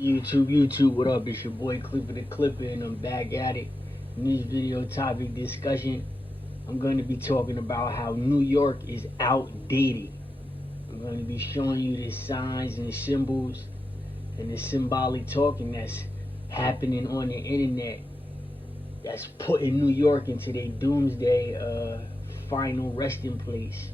YouTube, what up? It's your boy Clipper the Clipper, and I'm back at it. In this video topic discussion, I'm going to be talking about how New York is outdated. I'm going to be showing you the signs and the symbols and the symbolic talking that's happening on the internet that's putting New York into their doomsday final resting place.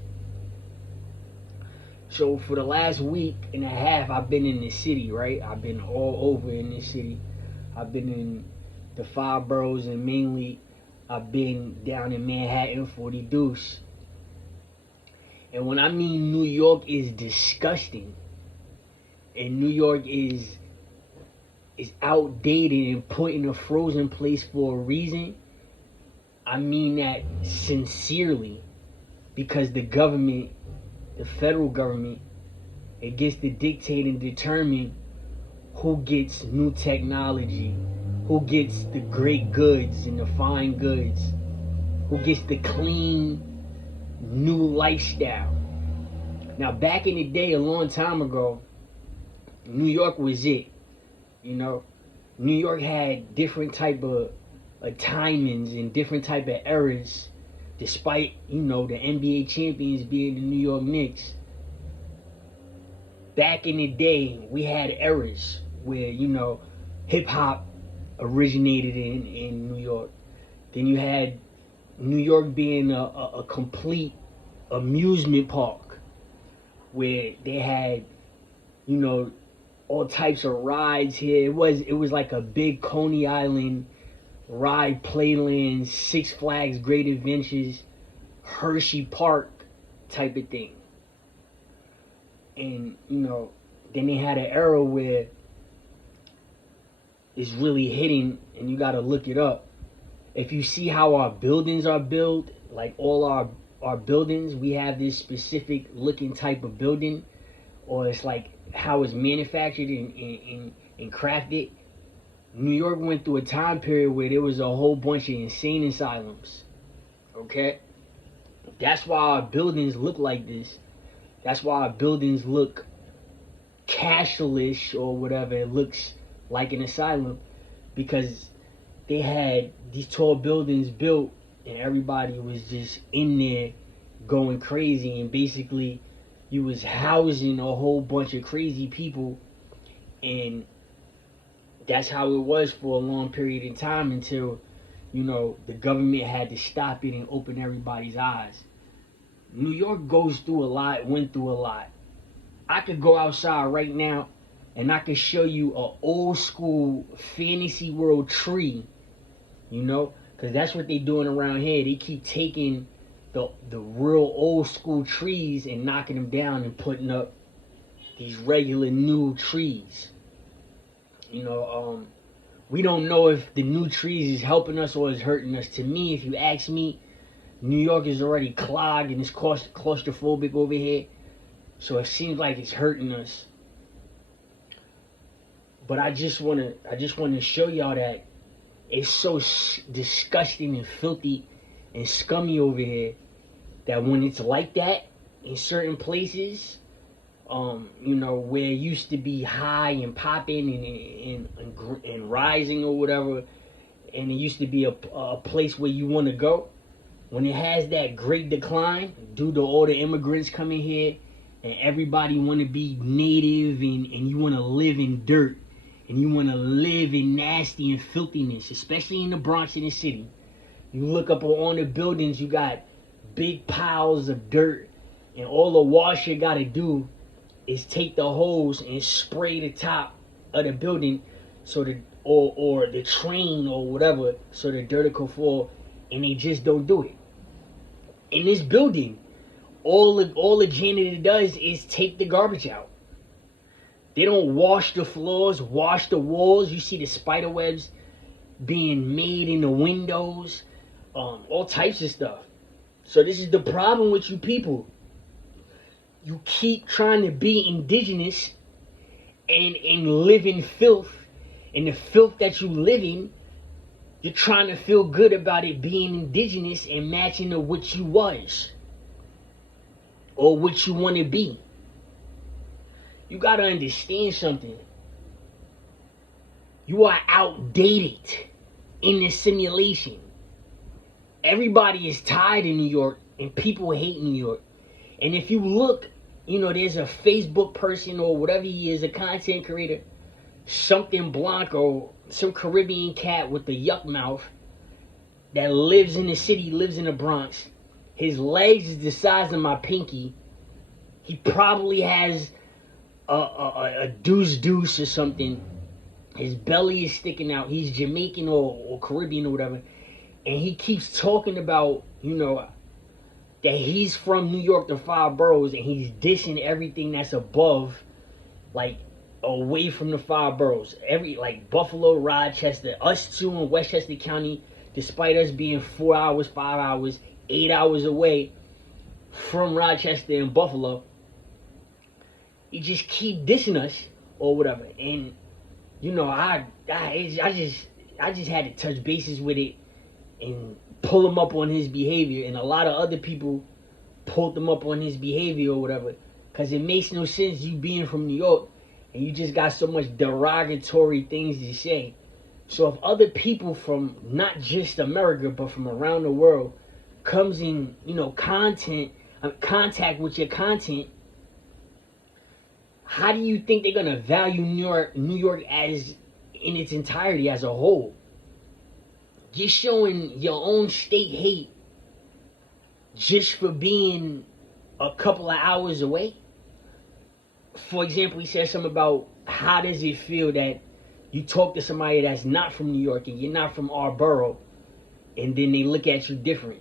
So for the last week and a half, I've been in this city, right? I've been all over in this city. I've been in the five boroughs, and mainly I've been down in Manhattan for the Deuce. And when I mean New York is disgusting, and New York is outdated and put in a frozen place for a reason, I mean that sincerely, because the government, the federal government, it gets to dictate and determine who gets new technology, who gets the great goods and the fine goods, who gets the clean new lifestyle. Now, back in the day, a long time ago, New York was it. You know, New York had different type of timings and different type of eras, despite, the NBA champions being the New York Knicks. Back in the day, we had eras where, hip hop originated in New York. Then you had New York being a complete amusement park where they had, all types of rides here. It was like a big Coney Island ride playland, Six Flags Great Adventures, Hershey Park type of thing. And, then they had an era where it's really hidden, and you gotta look it up. If you see how our buildings are built, like all our buildings, we have this specific looking type of building, or it's like how it's manufactured and crafted. New York went through a time period where there was a whole bunch of insane asylums. Okay? That's why our buildings look like this. That's why our buildings look cashless or whatever. It looks like an asylum because they had these tall buildings built and everybody was just in there going crazy, and basically you was housing a whole bunch of crazy people, and that's how it was for a long period of time until the government had to stop it and open everybody's eyes. New York goes through a lot, went through a lot. I could go outside right now and I could show you a old school fantasy world tree, because that's what they doing around here. They keep taking the real old school trees and knocking them down and putting up these regular new trees. We don't know if the new trees is helping us or is hurting us. To me, if you ask me, New York is already clogged and it's claustrophobic over here, so it seems like it's hurting us. But I just want to show y'all that it's so disgusting and filthy and scummy over here that when it's like that in certain places, where it used to be high and popping and rising or whatever, and it used to be a place where you want to go, when it has that great decline due to all the immigrants coming here and everybody want to be native and you want to live in dirt and you want to live in nasty and filthiness, especially in the Bronx in the city. You look up on the buildings, you got big piles of dirt, and all the washer got to do is take the hose and spray the top of the building so the or the train or whatever so the dirt can fall, and they just don't do it. In this building, all the janitor does is take the garbage out. They don't wash the floors, wash the walls. You see the spider webs being made in the windows, all types of stuff. So this is the problem with you people. You keep trying to be indigenous and live in filth, and the filth that you live in, you're trying to feel good about it being indigenous and matching to what you was or what you want to be. You gotta understand something. You are outdated in this simulation. Everybody is tired in New York, and people hate New York. And if you look, there's a Facebook person or whatever he is, a content creator, something Blanco, some Caribbean cat with the yuck mouth that lives in the city, lives in the Bronx. His legs is the size of my pinky. He probably has a deuce or something. His belly is sticking out. He's Jamaican or Caribbean or whatever. And he keeps talking about, that he's from New York, the five boroughs, and he's dishing everything that's above, like, away from the five boroughs. Like, Buffalo, Rochester, us two in Westchester County, despite us being 4 hours, 5 hours, 8 hours away from Rochester and Buffalo, he just keep dissing us or whatever. And, I just had to touch bases with it and pull him up on his behavior, and a lot of other people pulled him up on his behavior or whatever, because it makes no sense you being from New York and you just got so much derogatory things to say. So if other people from not just America but from around the world comes in, contact with your content, how do you think they're gonna value New York as in its entirety as a whole? You're showing your own state hate just for being a couple of hours away. For example, he said something about how does it feel that you talk to somebody that's not from New York and you're not from our borough, and then they look at you different.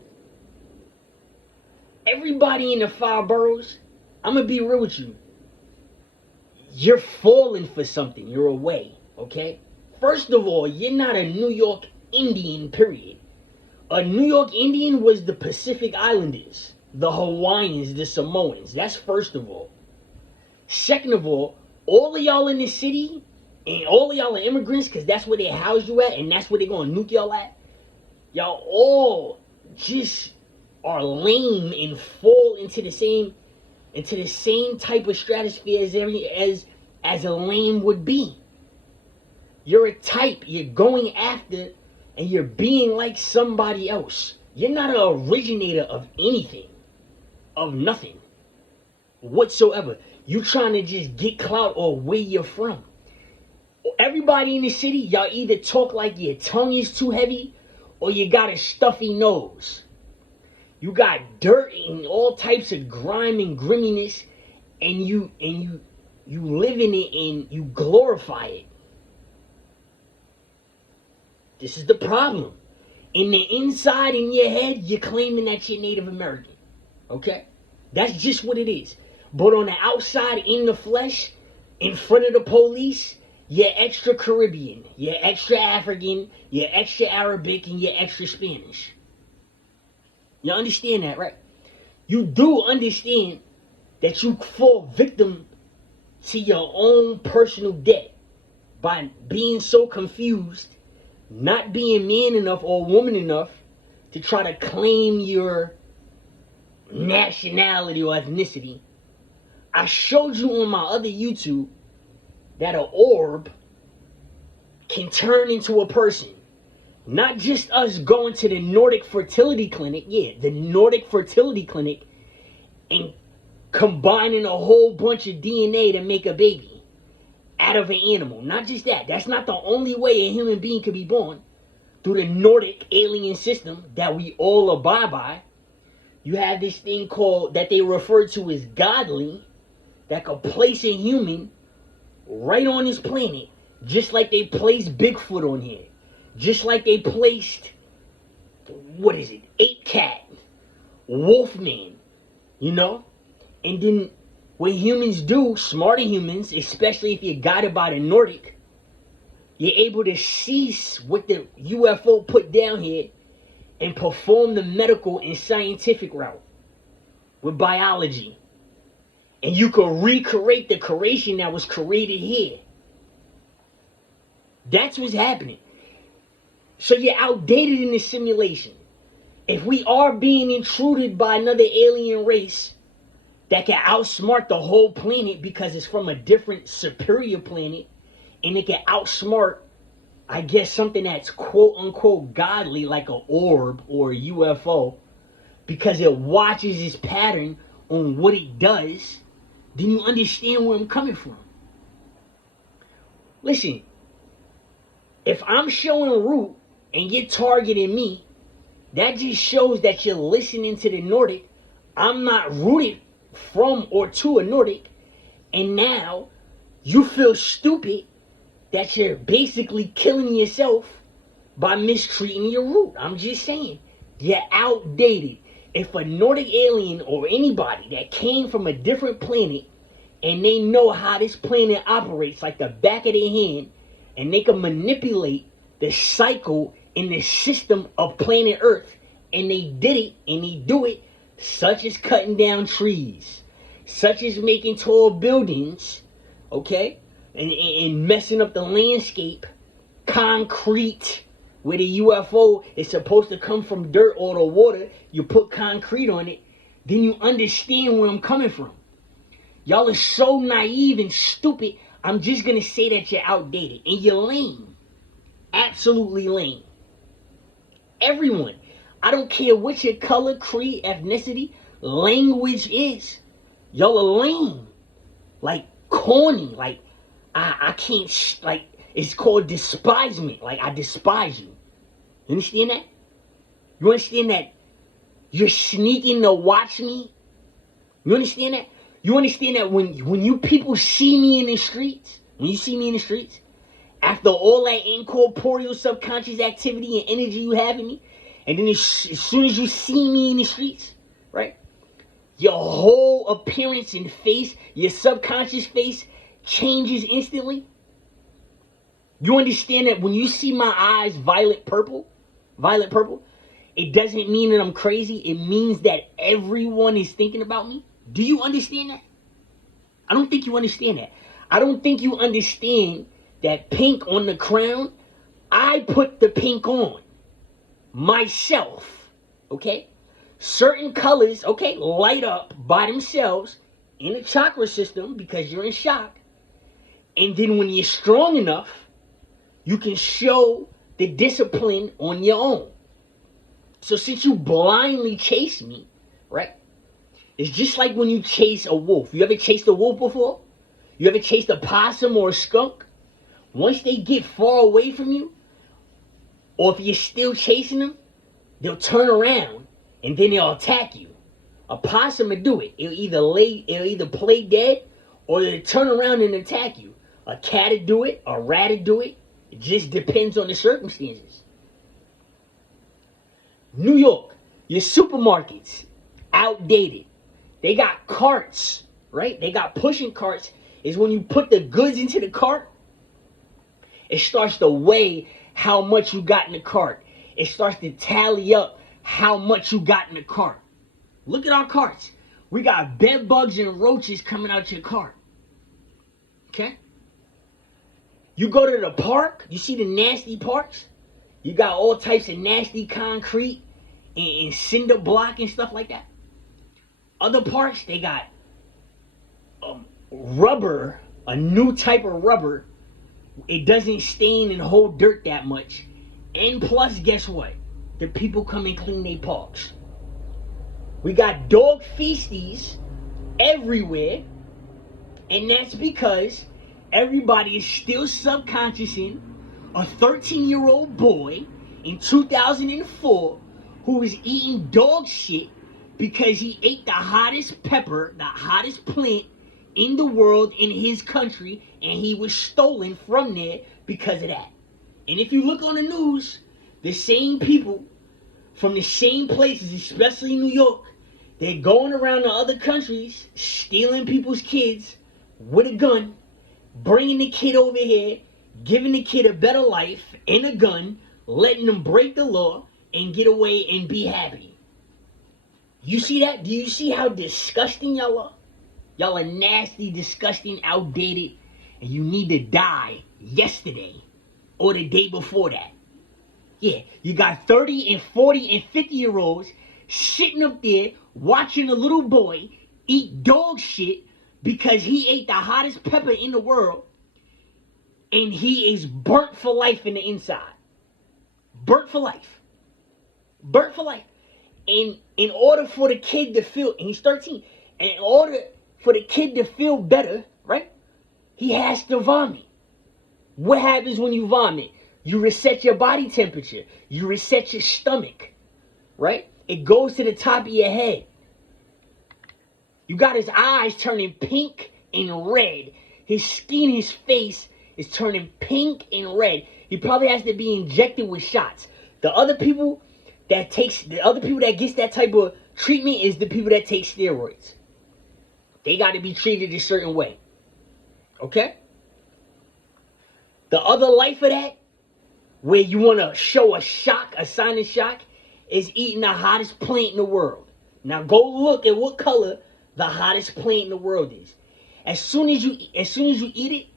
Everybody in the five boroughs, I'm going to be real with you. You're falling for something. You're away, okay? First of all, you're not a New York Indian, period. A New York Indian was the Pacific Islanders, the Hawaiians, the Samoans. That's first of all. Second of all of y'all in this city, and all of y'all are immigrants, because that's where they house you at, and that's where they're going to nuke y'all at. Y'all all just are lame and fall into the same type of stratosphere as a lame would be. You're a type. You're going after, and you're being like somebody else. You're not an originator of anything, of nothing whatsoever. You trying to just get clout or where you're from. Everybody in the city, y'all either talk like your tongue is too heavy or you got a stuffy nose. You got dirt and all types of grime and grimminess, and you live in it and you glorify it. This is the problem. In the inside, in your head, you're claiming that you're Native American. Okay? That's just what it is. But on the outside, in the flesh, in front of the police, you're extra Caribbean, you're extra African, you're extra Arabic, and you're extra Spanish. You understand that, right? You do understand that you fall victim to your own personal debt by being so confused, not being man enough or woman enough to try to claim your nationality or ethnicity. I showed you on my other YouTube that an orb can turn into a person. Not just us going to the Nordic fertility clinic, the Nordic fertility clinic, and combining a whole bunch of DNA to make a baby out of an animal. Not just that. That's not the only way a human being could be born. Through the Nordic alien system that we all abide by, you have this thing called, that they refer to as godly, that could place a human right on this planet, just like they placed Bigfoot on here, just like they placed, 8-Cat, Wolfman, and then what humans do, smarter humans, especially if you're guided by the Nordic, you're able to cease what the UFO put down here and perform the medical and scientific route with biology. And you can recreate the creation that was created here. That's what's happening. So you're outdated in this simulation. If we are being intruded by another alien race that can outsmart the whole planet because it's from a different superior planet, and it can outsmart I guess something that's quote unquote godly, like an orb or a UFO, because it watches its pattern on what it does, then you understand where I'm coming from. Listen, if I'm showing root and you're targeting me, that just shows that you're listening to the Nordic. I'm not rooted from or to a Nordic, and now you feel stupid that you're basically killing yourself by mistreating your root. I'm just saying, you're outdated. If a Nordic alien or anybody that came from a different planet and they know how this planet operates like the back of their hand, and they can manipulate the cycle in the system of planet Earth, and they did it and they do it, such as cutting down trees, such as making tall buildings, okay, and messing up the landscape, concrete, where the UFO is supposed to come from dirt or the water, you put concrete on it, then you understand where I'm coming from. Y'all are so naive and stupid, I'm just going to say that you're outdated. And you're lame. Absolutely lame. Everyone. I don't care what your color, creed, ethnicity, language is. Y'all are lame. Like, corny. Like, I can't, like, it's called despisement. Like, I despise you. You understand that? You understand that you're sneaking to watch me? You understand that? You understand that when you people see me in the streets, when you see me in the streets, after all that incorporeal subconscious activity and energy you have in me, and then as soon as you see me in the streets, right, your whole appearance and face, your subconscious face changes instantly. You understand that when you see my eyes violet purple, it doesn't mean that I'm crazy. It means that everyone is thinking about me. Do you understand that? I don't think you understand that. I don't think you understand that pink on the crown, I put the pink on myself, okay? Certain colors, okay, light up by themselves in the chakra system because you're in shock. And then when you're strong enough, you can show the discipline on your own. So since you blindly chase me, right? It's just like when you chase a wolf. You ever chased a wolf before? You ever chased a possum or a skunk? Once they get far away from you, or if you're still chasing them, they'll turn around and then they'll attack you. A possum will do it. It'll either play dead or it'll turn around and attack you. A cat will do it, a rat will do it. It just depends on the circumstances. New York, your supermarkets, outdated. They got carts, right? They got pushing carts. Is when you put the goods into the cart, it starts to weigh how much you got in the cart. It starts to tally up how much you got in the cart. Look at our carts. We got bed bugs and roaches coming out your cart. Okay? You go to the park, you see the nasty parks? You got all types of nasty concrete and cinder block and stuff like that. Other parks, they got rubber, a new type of rubber. It doesn't stain and hold dirt that much. And plus, guess what? The people come and clean their parks. We got dog feasties everywhere. And that's because everybody is still subconsciousing a 13-year-old boy in 2004 who was eating dog shit because he ate the hottest pepper, the hottest plant in the world, in his country, and he was stolen from there because of that. And if you look on the news, the same people from the same places, especially New York, they're going around to other countries, stealing people's kids with a gun, bringing the kid over here, giving the kid a better life and a gun, letting them break the law and get away and be happy. You see that? Do you see how disgusting y'all are? Y'all are nasty, disgusting, outdated, and you need to die yesterday or the day before that. Yeah, you got 30 and 40 and 50-year-olds sitting up there watching a little boy eat dog shit because he ate the hottest pepper in the world, and he is burnt for life in the inside. Burnt for life. Burnt for life. And in order for the kid to feel, and he's 13, and in order for the kid to feel better, right, he has to vomit. What happens when you vomit? You reset your body temperature. You reset your stomach, right? It goes to the top of your head. You got his eyes turning pink and red. His skin, his face is turning pink and red. He probably has to be injected with shots. The other people that gets that type of treatment is the people that take steroids. They got to be treated a certain way. Okay? The other life of that, where you want to show a sign of shock, is eating the hottest plant in the world. Now go look at what color the hottest plant in the world is. As soon as you eat it,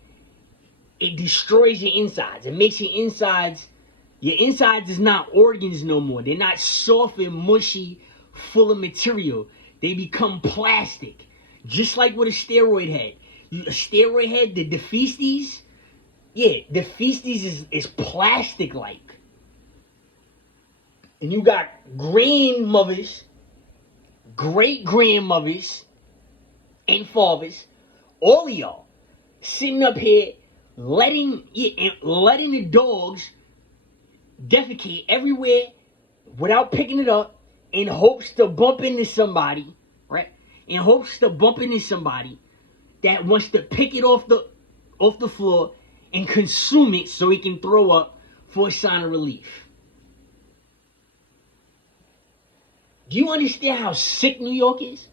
it destroys your insides. It makes your insides is not organs no more. They're not soft and mushy, full of material. They become plastic. Just like with a steroid head. A steroid head, the feces, the feces is plastic-like. And you got grandmothers, great-grandmothers, and fathers, all of y'all, sitting up here letting the dogs defecate everywhere without picking it up in hopes to bump into somebody, right? In hopes to bump into somebody that wants to pick it off the floor and consume it so he can throw up for a sign of relief. Do you understand how sick New York is?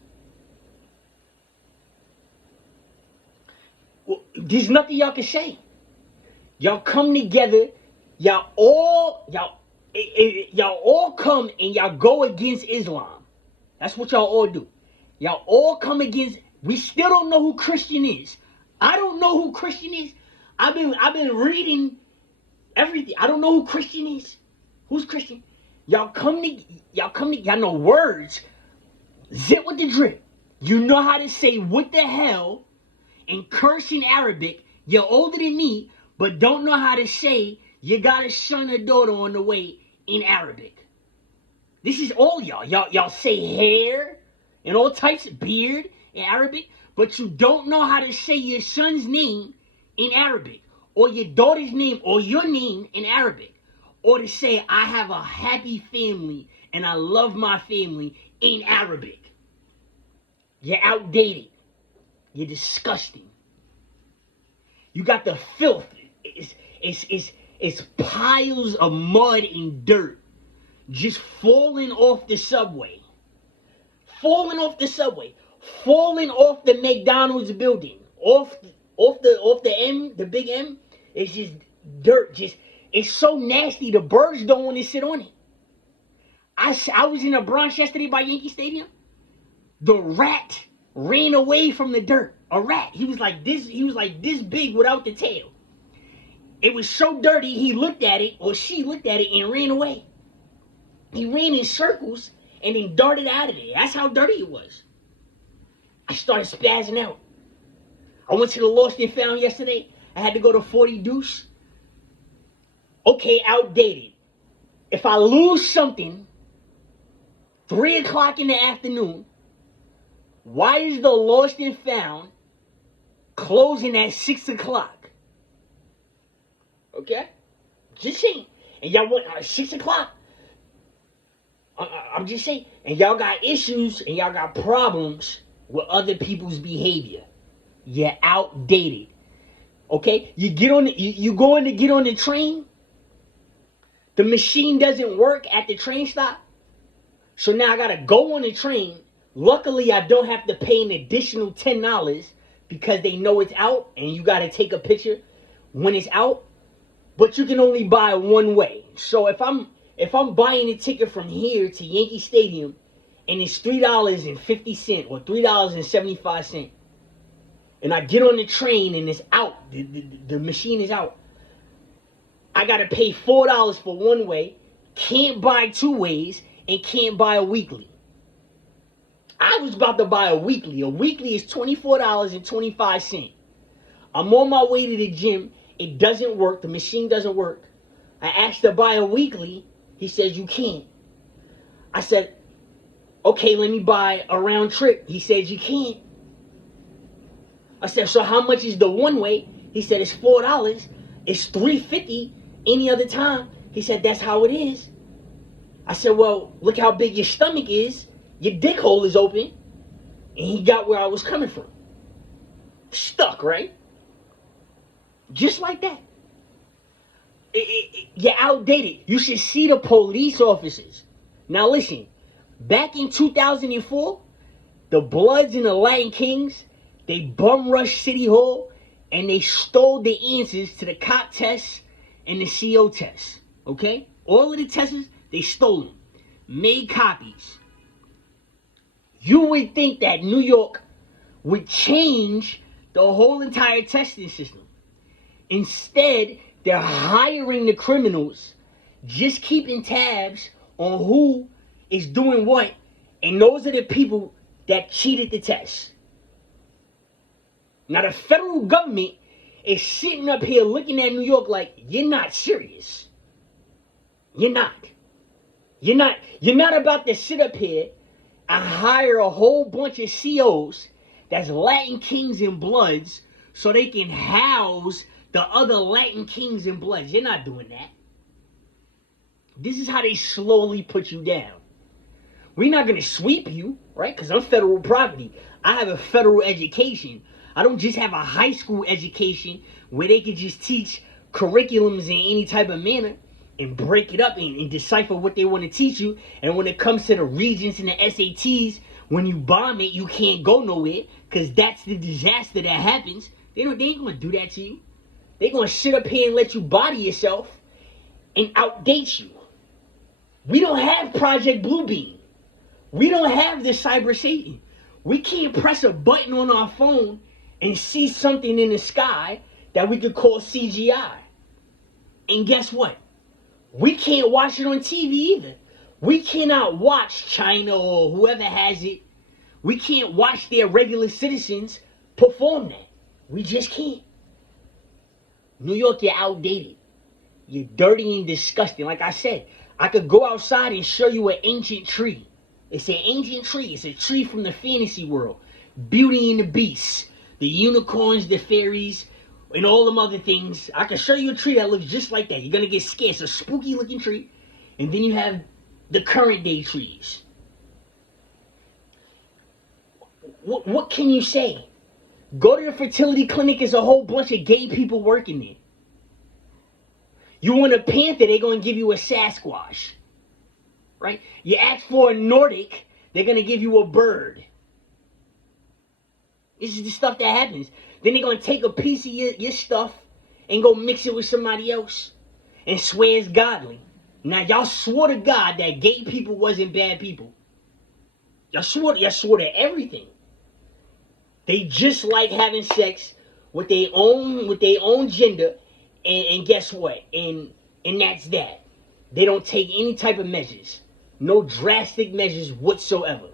Well, there's nothing y'all can say. Y'all come together. Y'all all come and y'all go against Islam. That's what y'all all do. Y'all all come against. We still don't know who Christian is. I don't know who Christian is. I've been reading everything. I don't know who Christian is. Who's Christian? Y'all know words. Zip with the drip. You know how to say what the hell and curse in Arabic. You're older than me, but don't know how to say you got a son or daughter on the way in Arabic. This is all y'all. Y'all say hair and all types of beard in Arabic, but you don't know how to say your son's name in Arabic, or your daughter's name, or your name in Arabic, or to say I have a happy family and I love my family in Arabic. You're outdated. You're disgusting. You got the filth. It's piles of mud and dirt just falling off the subway. Falling off the McDonald's building. Off the M, the big M. It's just dirt. It's so nasty the birds don't want to sit on it. I was in the Bronx yesterday by Yankee Stadium. The rat ran away from the dirt. A rat. He was like this big without the tail. It was so dirty, he looked at it, or she looked at it and ran away. He ran in circles and then darted out of there. That's how dirty it was. I started spazzing out. I went to the Lost and Found yesterday. I had to go to 40 Deuce. Okay, outdated. If I lose something 3 o'clock in the afternoon, why is the Lost and Found closing at 6 o'clock? Okay? Just saying. And y'all went 6 o'clock. I'm just saying. And y'all got issues and y'all got problems with other people's behavior. You're outdated. Okay? You going to get on the train. The machine doesn't work at the train stop. So now I gotta go on the train. Luckily, I don't have to pay an additional $10 because they know it's out and you gotta take a picture when it's out. But you can only buy one way. So if I'm buying a ticket from here to Yankee Stadium and it's $3.50 or $3.75, and I get on the train and it's out, the machine is out, I gotta pay $4 for one way, can't buy two ways, and can't buy a weekly. I was about to buy a weekly. A weekly is $24.25. I'm on my way to the gym, It doesn't work. The machine doesn't work. I asked to buy a weekly. He says you can't. I said, okay, let me buy a round trip. He said you can't. I said, so how much is the one way? He said it's $4. It's $3.50 any other time. He said that's how it is. I said, well, look how big your stomach is. Your dick hole is open. And he got where I was coming from. Stuck, right? Just like that. You're outdated. You should see the police officers. Now listen, back in 2004, the Bloods and the Latin Kings, they bum rushed City Hall and they stole the answers to the cop tests and the CO tests. Okay? All of the tests, they stole them. Made copies. You would think that New York would change the whole entire testing system. Instead, they're hiring the criminals, just keeping tabs on who is doing what, and those are the people that cheated the test. Now the federal government is sitting up here looking at New York like, you're not serious. You're not. You're not about to sit up here and hire a whole bunch of COs that's Latin Kings and Bloods so they can house the other Latin Kings and Bloods. You're not doing that. This is how they slowly put you down. We're not going to sweep you, right? Because I'm federal property. I have a federal education. I don't just have a high school education where they can just teach curriculums in any type of manner and break it up and decipher what they want to teach you. And when it comes to the Regents and the SATs, when you bomb it, you can't go nowhere because that's the disaster that happens. They ain't going to do that to you. They're going to sit up here and let you body yourself and outdate you. We don't have Project Bluebeam. We don't have the Cyber Satan. We can't press a button on our phone and see something in the sky that we could call CGI. And guess what? We can't watch it on TV either. We cannot watch China or whoever has it. We can't watch their regular citizens perform that. We just can't. New York, you're outdated. You're dirty and disgusting. Like I said, I could go outside and show you an ancient tree. It's an ancient tree. It's a tree from the fantasy world. Beauty and the Beast. The unicorns, the fairies, and all them other things. I can show you a tree that looks just like that. You're going to get scared. It's a spooky looking tree. And then you have the current day trees. What can you say? Go to the fertility clinic, there's a whole bunch of gay people working there. You want a panther, they're going to give you a Sasquatch. Right? You ask for a Nordic, they're going to give you a bird. This is the stuff that happens. Then they're going to take a piece of your stuff and go mix it with somebody else and swear it's godly. Now, y'all swore to God that gay people wasn't bad people. Y'all swore to everything. They just like having sex with their own gender, and guess what? And that's that. They don't take any type of measures. No drastic measures whatsoever.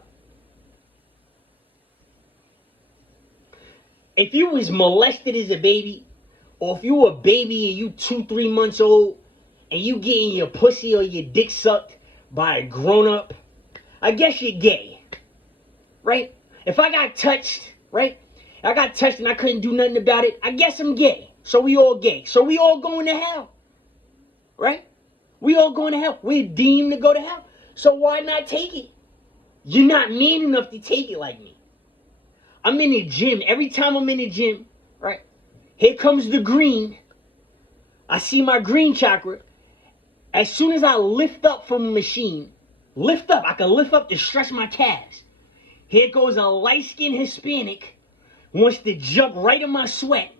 If you was molested as a baby, or if you were a baby and you 2-3 months old, and you getting your pussy or your dick sucked by a grown-up, I guess you're gay. Right? If I got touched, right? I got touched and I couldn't do nothing about it, I guess I'm gay. So we all gay. So we all going to hell. Right? We all going to hell. We're deemed to go to hell. So why not take it? You're not man enough to take it like me. I'm in the gym. Every time I'm in the gym, right? Here comes the green. I see my green chakra. As soon as I lift up from the machine, I can lift up to stretch my calves. Here goes a light-skinned Hispanic who wants to jump right in my sweat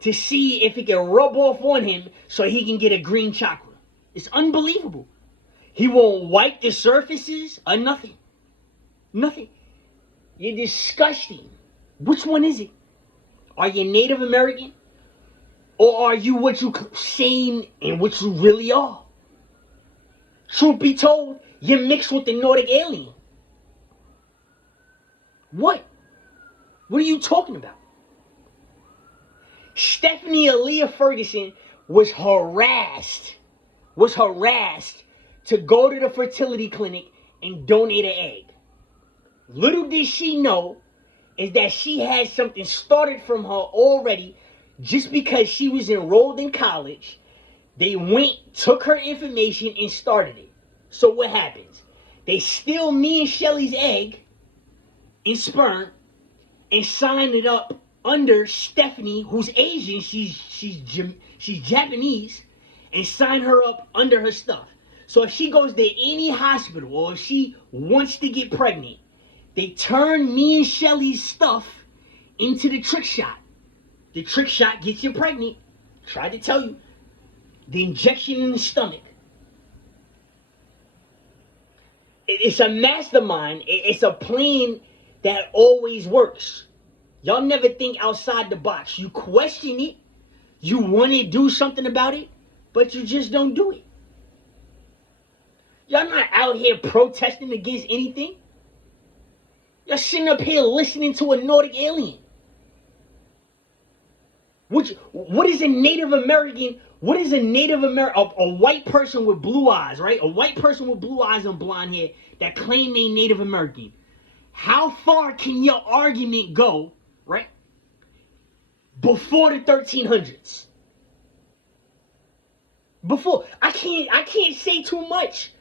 to see if it can rub off on him so he can get a green chakra. It's unbelievable. He won't wipe the surfaces or nothing. Nothing. You're disgusting. Which one is it? Are you Native American? Or are you what you saying and what you really are? Truth be told, you're mixed with the Nordic alien. What? What are you talking about? Stephanie Aaliyah Ferguson was harassed to go to the fertility clinic and donate an egg. Little did she know is that she had something started from her already just because she was enrolled in college. They went, took her information, and started it. So what happens? They steal me and Shelly's egg and sperm and sign it up under Stephanie, who's Asian, she's Japanese, and sign her up under her stuff. So if she goes to any hospital or if she wants to get pregnant, they turn me and Shelly's stuff into the trick shot. The trick shot gets you pregnant. Tried to tell you. The injection in the stomach. It's a mastermind. It's a plan that always works. Y'all never think outside the box. You question it. You want to do something about it, but you just don't do it. Y'all not out here protesting against anything. Y'all sitting up here listening to a Nordic alien. What is a Native American? What is a Native American? A white person with blue eyes, right? A white person with blue eyes and blonde hair that claim they Native American. How far can your argument go, right? Before the 1300s. Before I can't say too much.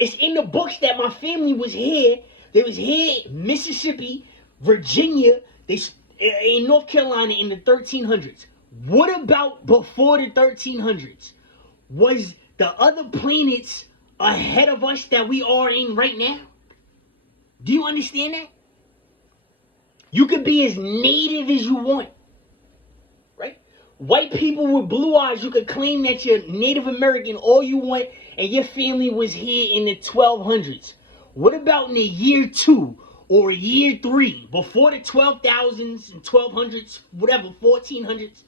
It's in the books that my family was here. They was here, Mississippi, Virginia, in North Carolina in the 1300s. What about before the 1300s? Was the other planets ahead of us that we are in right now? Do you understand that? You could be as native as you want, right? White people with blue eyes, you could claim that you're Native American all you want and your family was here in the 1200s. What about in the year 2 or year 3, before the 12,000s and 1200s, whatever, 1400s?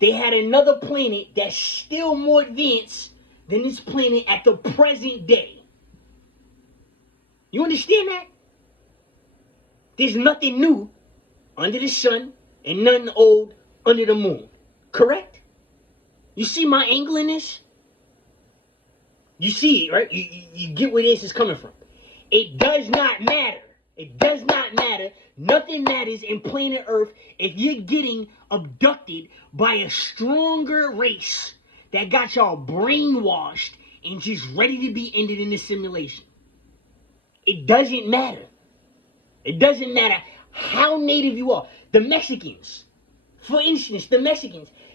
They had another planet that's still more advanced than this planet at the present day. You understand that? There's nothing new under the sun and nothing old under the moon. Correct? You see my angle in this? You see it, right? You get where this is coming from. It does not matter. It does not matter. Nothing matters in planet Earth if you're getting abducted by a stronger race that got y'all brainwashed and just ready to be ended in this simulation. It doesn't matter. It doesn't matter how native you are. The Mexicans, for instance,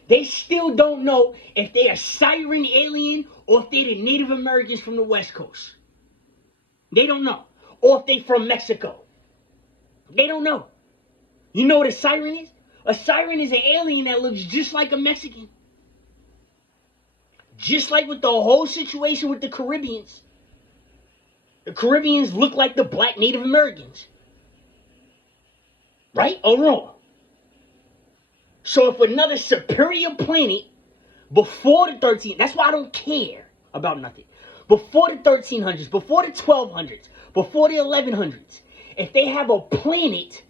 they still don't know if they are Siren alien or if they're the Native Americans from the West Coast. They don't know. Or if they from Mexico. They don't know. You know what a siren is? A siren is an alien that looks just like a Mexican. Just like with the whole situation with the Caribbeans. The Caribbeans look like the black Native Americans. Right or wrong? So if another superior planet before the 1300s, that's why I don't care about nothing. Before the 1300s, before the 1200s, before the 1100s, if they have a planet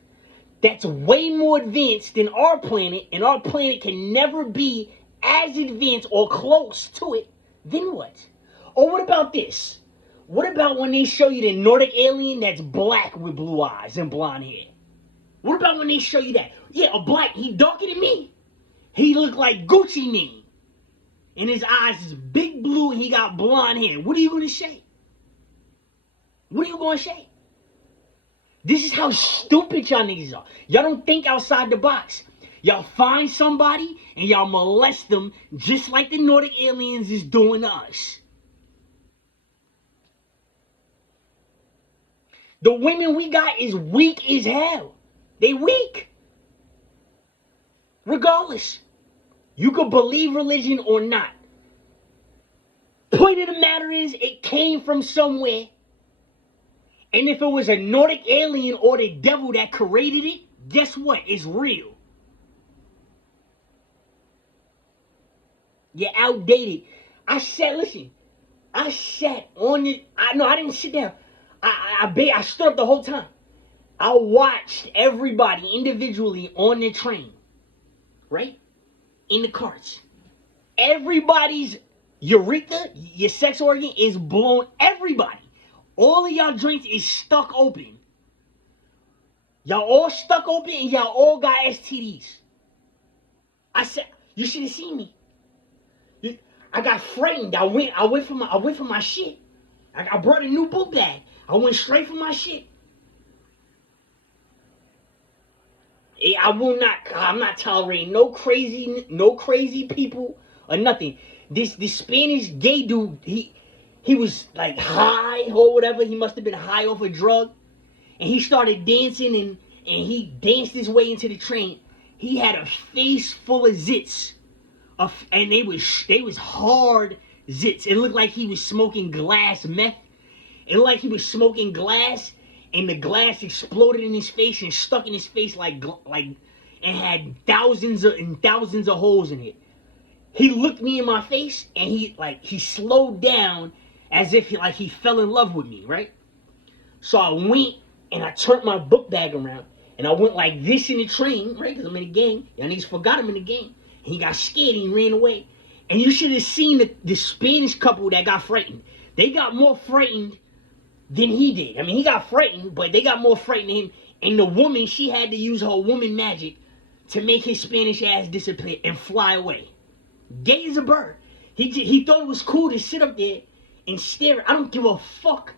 that's way more advanced than our planet, and our planet can never be as advanced or close to it, then what? Or what about this? What about when they show you the Nordic alien that's black with blue eyes and blonde hair? What about when they show you that? Yeah, a black, he darker than me. He look like Gucci Mane. And his eyes is big blue and he got blonde hair. What are you going to say? What are you going to say? This is how stupid y'all niggas are. Y'all don't think outside the box. Y'all find somebody and y'all molest them just like the Nordic aliens is doing to us. The women we got is weak as hell. They weak. Regardless. You could believe religion or not. Point of the matter is, it came from somewhere. And if it was a Nordic alien or the devil that created it, guess what? It's real. You're outdated. I sat on it. I didn't sit down. I stood up the whole time. I watched everybody individually on the train. Right? in the carts. Everybody's urethra, your sex organ, is blown. Everybody. All of y'all joints is stuck open. Y'all all stuck open and y'all all got STDs. I said, you should have seen me. I got frightened. I went for my shit. I brought a new book bag. I went straight for my shit. I'm not tolerating no crazy people or nothing. This Spanish gay dude, he was like high or whatever. He must have been high off a drug. And he started dancing and he danced his way into the train. He had a face full of zits. And they was hard zits. It looked like he was smoking glass meth. It looked like he was smoking glass, and the glass exploded in his face and stuck in his face and had thousands of holes in it. He looked me in my face and he slowed down as if he fell in love with me, right? So I went and I turned my book bag around and I went like this in the train, right? Because I'm in a gang. Y'all niggas forgot I'm in the gang. And he got scared and he ran away. And you should have seen the Spanish couple that got frightened. They got more frightened than he did. I mean, he got frightened, but they got more frightened than him. And the woman, she had to use her woman magic to make his Spanish ass disappear and fly away. Gay as a bird. He thought it was cool to sit up there and stare. I don't give a fuck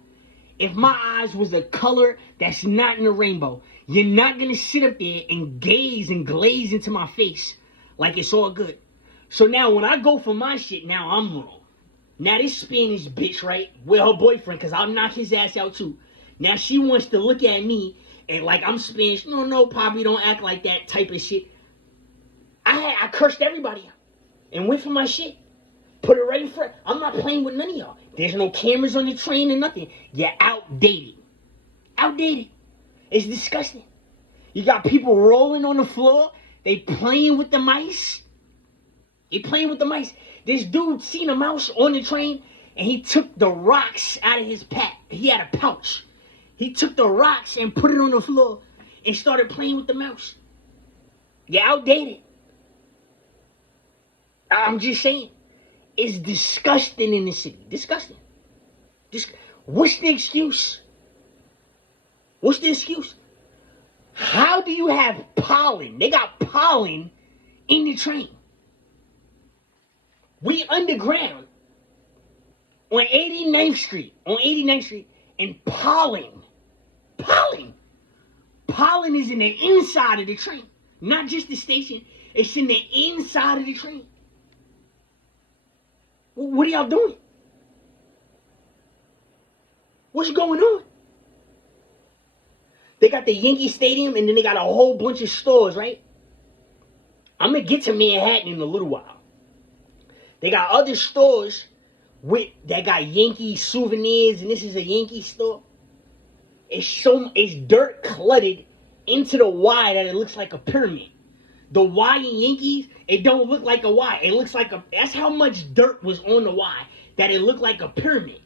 if my eyes was a color that's not in the rainbow. You're not going to sit up there and gaze and glaze into my face like it's all good. So now when I go for my shit, now I'm wrong. Now this Spanish bitch, right, with her boyfriend, because I'll knock his ass out too. Now she wants to look at me and like I'm Spanish. No, Poppy, don't act like that type of shit. I cursed everybody out and went for my shit. Put it right in front. I'm not playing with none of y'all. There's no cameras on the train or nothing. You're outdated. Outdated. It's disgusting. You got people rolling on the floor. They playing with the mice. This dude seen a mouse on the train and he took the rocks out of his pack. He had a pouch. He took the rocks and put it on the floor and started playing with the mouse. You're outdated. I'm just saying. It's disgusting in the city. Disgusting. What's the excuse? How do you have pollen? They got pollen in the train. We underground on 89th Street, and pollen is in the inside of the train. Not just the station, it's in the inside of the train. What are y'all doing? What's going on? They got the Yankee Stadium and then they got a whole bunch of stores, right? I'm going to get to Manhattan in a little while. They got other stores that got Yankee souvenirs, and this is a Yankee store. It's dirt cluttered into the Y that it looks like a pyramid. The Y in Yankees, it don't look like a Y. It looks like that's how much dirt was on the Y that it looked like a pyramid.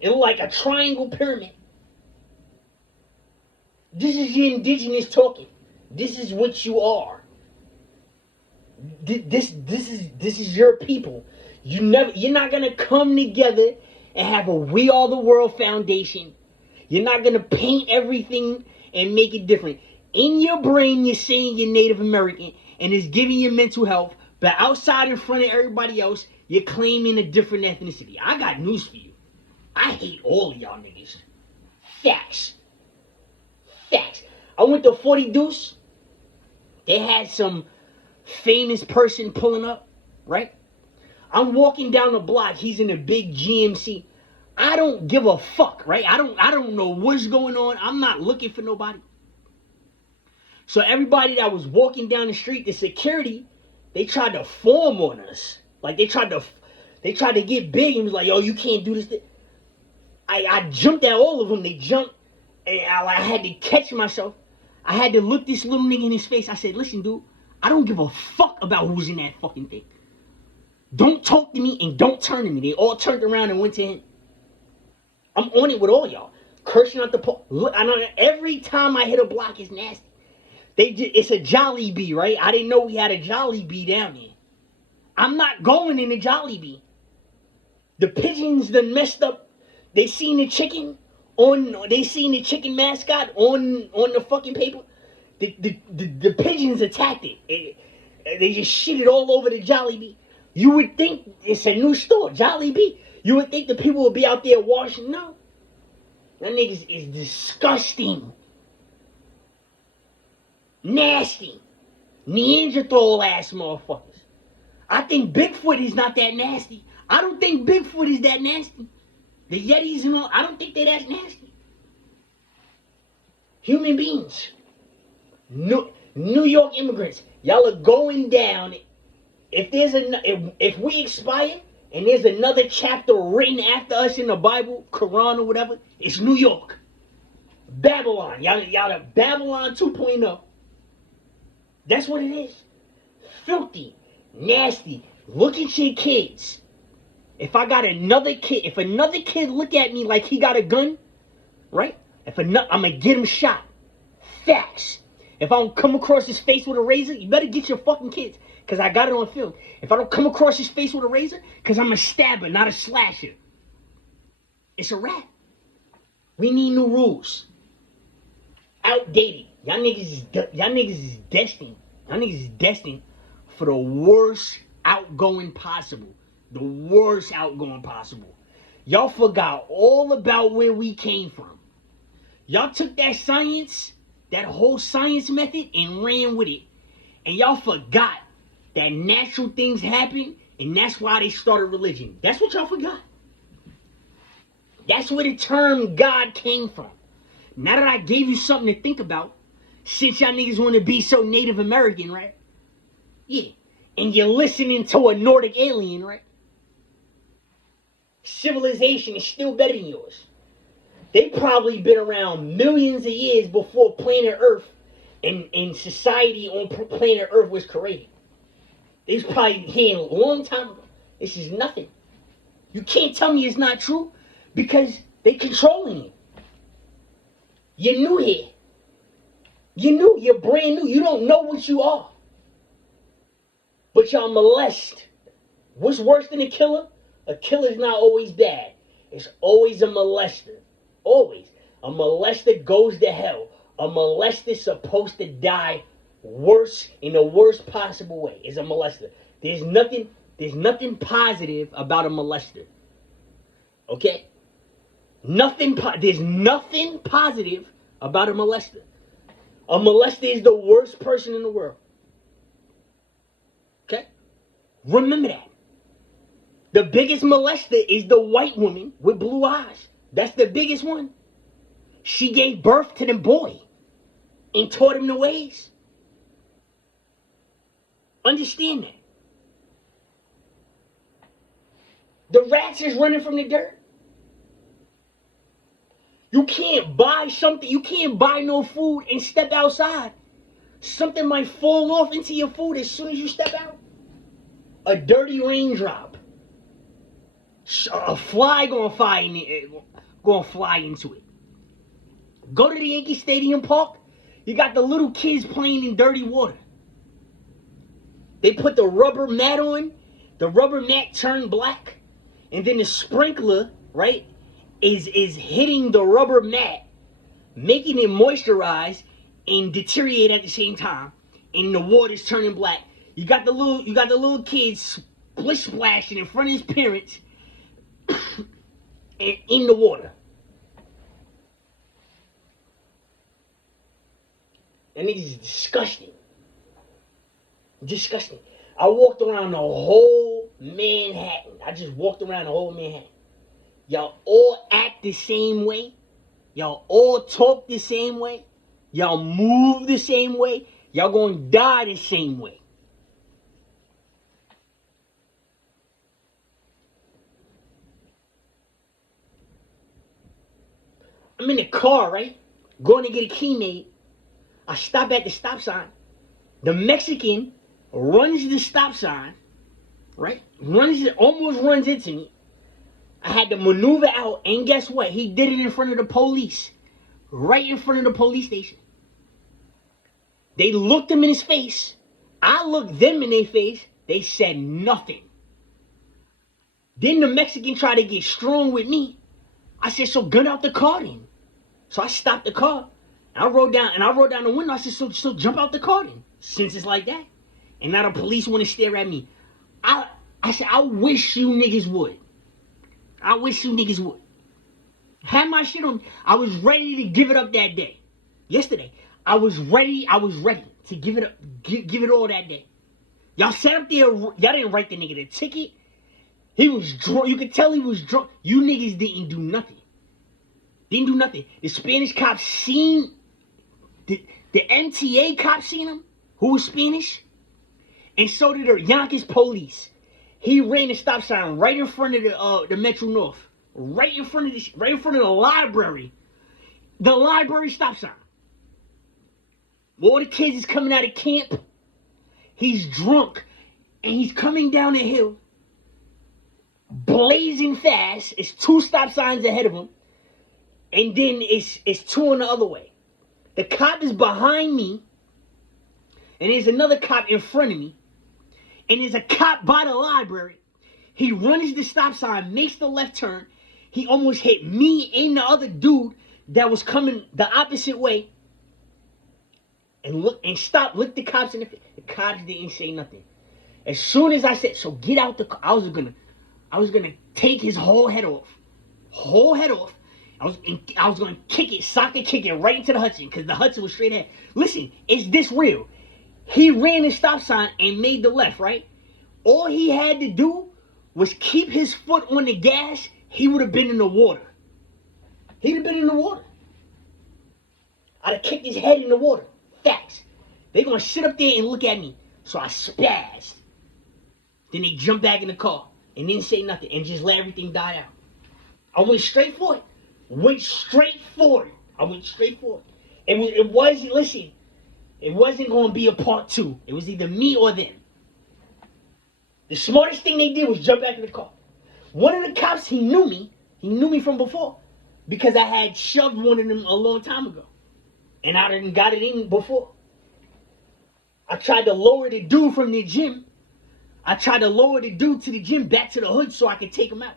It looked like a triangle pyramid. This is the indigenous talking. This is what you are. This is your people. You're not gonna come together and have a We Are the World foundation. You're not gonna paint everything and make it different. In your brain, you're saying you're Native American and it's giving you mental health, but outside in front of everybody else, you're claiming a different ethnicity. I got news for you. I hate all of y'all niggas. Facts. I went to 40 Deuce. They had some famous person pulling up, right? I'm walking down the block. He's in a big GMC. I don't give a fuck, right? I don't know what's going on. I'm not looking for nobody. So everybody that was walking down the street, the security, they tried to form on us. Like they tried to get big and was like, yo, you can't do this. I jumped at all of them. They jumped and I had to catch myself. I had to look this little nigga in his face. I said, listen, dude, I don't give a fuck about who's in that fucking thing. Don't talk to me and don't turn to me. They all turned around and went to him. I'm on it with all y'all. Cursing out the I know every time I hit a block is nasty. It's a Jollibee, right? I didn't know we had a Jollibee down there. I'm not going in the Jollibee. The pigeons done messed up. They seen the chicken mascot on the fucking paper. The pigeons attacked it. They just shit it all over the Jollibee. You would think it's a new store, Jollibee. You would think the people would be out there washing. No. That niggas is disgusting. Nasty. Neanderthal ass motherfuckers. I think Bigfoot is not that nasty. I don't think Bigfoot is that nasty. The Yetis and all, I don't think they're that nasty. Human beings. New York immigrants. Y'all are going down. If we expire and there's another chapter written after us in the Bible, Quran or whatever, it's New York. Babylon. Y'all the Babylon 2.0. That's what it is. Filthy. Nasty. Look at your kids. If another kid look at me like he got a gun, right? I'm gonna get him shot. Facts. If I don't come across his face with a razor, you better get your fucking kids. Because I got it on film. If I don't come across his face with a razor, because I'm a stabber, not a slasher. It's a wrap. We need new rules. Outdated. Y'all niggas is destined. Y'all niggas is destined for the worst outgoing possible. The worst outgoing possible. Y'all forgot all about where we came from. Y'all took that science, that whole science method, and ran with it. And y'all forgot that natural things happen, and that's why they started religion. That's what y'all forgot. That's where the term God came from. Now that I gave you something to think about, since y'all niggas want to be so Native American, right? Yeah. And you're listening to a Nordic alien, right? Civilization is still better than yours. They probably been around millions of years before planet Earth and society on planet Earth was created. They was probably here a long time ago. This is nothing. You can't tell me it's not true because they controlling you. You're new here. You're brand new. You don't know what you are. But y'all molest. What's worse than a killer? A killer's not always bad. It's always a molester. Always. A molester goes to hell. A molester's supposed to die worse in the worst possible way. Is a molester. There's nothing positive about a molester. Okay? There's nothing positive about a molester. A molester is the worst person in the world. Okay? Remember that. The biggest molester is the white woman with blue eyes. That's the biggest one. She gave birth to the boy and taught him the ways. Understand that. The rats is running from the dirt. You can't buy something. You can't buy no food and step outside. Something might fall off into your food as soon as you step out. A dirty raindrop. A fly gonna fly into it. Go to the Yankee Stadium Park. You got the little kids playing in dirty water. They put the rubber mat on. The rubber mat turned black. And then the sprinkler, right, is hitting the rubber mat, making it moisturize and deteriorate at the same time. And the water's turning black. You got the little kids splish splashing in front of his parents and in the water. And it is disgusting. Disgusting. I walked around the whole Manhattan. I just walked around the whole Manhattan. Y'all all act the same way. Y'all all talk the same way. Y'all move the same way. Y'all gonna die the same way. I'm in the car, right? Going to get a key made. I stop at the stop sign. The Mexican runs the stop sign, right? Almost runs into me. I had to maneuver out, and guess what? He did it in front of the police. Right in front of the police station. They looked him in his face. I looked them in their face. They said nothing. Then the Mexican tried to get strong with me. I said, so gun out the car then. So I stopped the car. I rolled down the window. I said, so jump out the car then. Since it's like that. And now the police want to stare at me. I said, I wish you niggas would. I wish you niggas would. Had my shit on. I was ready to give it up that day. Yesterday. I was ready to give it up, give it all that day. Y'all sat up there, y'all didn't write the nigga the ticket. He was drunk. You could tell he was drunk. You niggas didn't do nothing. Didn't do nothing. The Spanish cops seen, the MTA cops seen him, who was Spanish, and so did the Yonkers police. He ran the stop sign right in front of the Metro North, right in front of the library. The library stop sign. All the kids is coming out of camp. He's drunk, and he's coming down the hill, blazing fast. It's 2 stop signs ahead of him, and then it's 2 on the other way. The cop is behind me, and there's another cop in front of me, and there's a cop by the library. He runs the stop sign, makes the left turn. He almost hit me and the other dude that was coming the opposite way. And looked the cops in the face. The cops didn't say nothing. As soon as I said, so get out the car, I was gonna take his whole head off. I was gonna kick it, soccer kick it right into the Hudson, because the Hudson was straight ahead. Listen, is this real? He ran the stop sign and made the left, right? All he had to do was keep his foot on the gas. He would have been in the water. He'd have been in the water. I'd have kicked his head in the water. Facts. They're gonna sit up there and look at me. So I spazzed. Then they jumped back in the car and didn't say nothing and just let everything die out. I went straight for it. I went straight for it. It wasn't gonna be a part 2. It was either me or them. The smartest thing they did was jump back in the car. One of the cops, he knew me from before, because I had shoved one of them a long time ago. And I done got it in before. I tried to lower the dude from the gym. I tried to lower the dude to the gym back to the hood so I could take him out.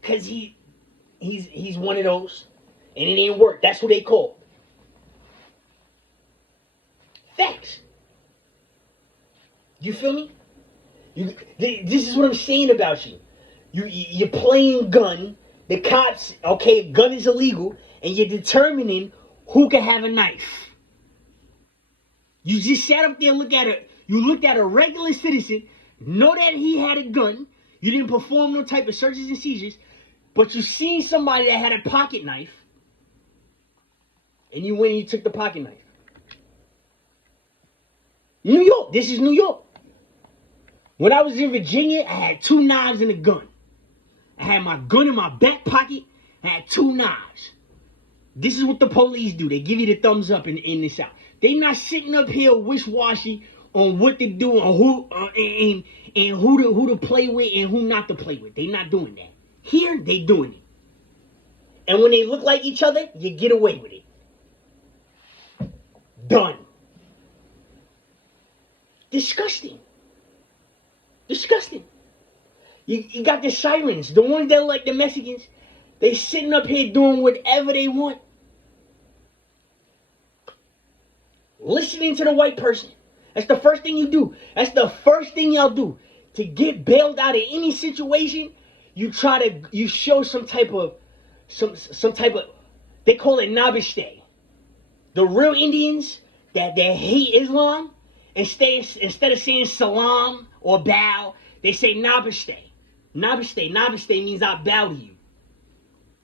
Because he's one of those. And it didn't work. That's what they call. Facts. You feel me? This is what I'm saying about you. You're playing gun. The cops, okay, gun is illegal. And you're determining who can have a knife. You just sat up there and looked at a regular citizen, know that he had a gun. You didn't perform no type of searches and seizures, but you seen somebody that had a pocket knife, and you went and you took the pocket knife. New York. This is New York. When I was in Virginia, I had 2 knives and a gun. I had my gun in my back pocket. I had 2 knives. This is what the police do. They give you the thumbs up in the South. They not sitting up here wish-washy on what to do and who to play with and who not to play with. They not doing that. Here, they doing it. And when they look like each other, you get away with it. Done. Disgusting. You got the sirens, the ones that are like the Mexicans. They sitting up here doing whatever they want. Listening to the white person. That's the first thing you do. That's the first thing y'all do. To get bailed out of any situation, you show some type of, they call it nabiste. The real Indians that hate Islam, instead of saying salam or bow, they say nabiste. Nabiste means I bow to you.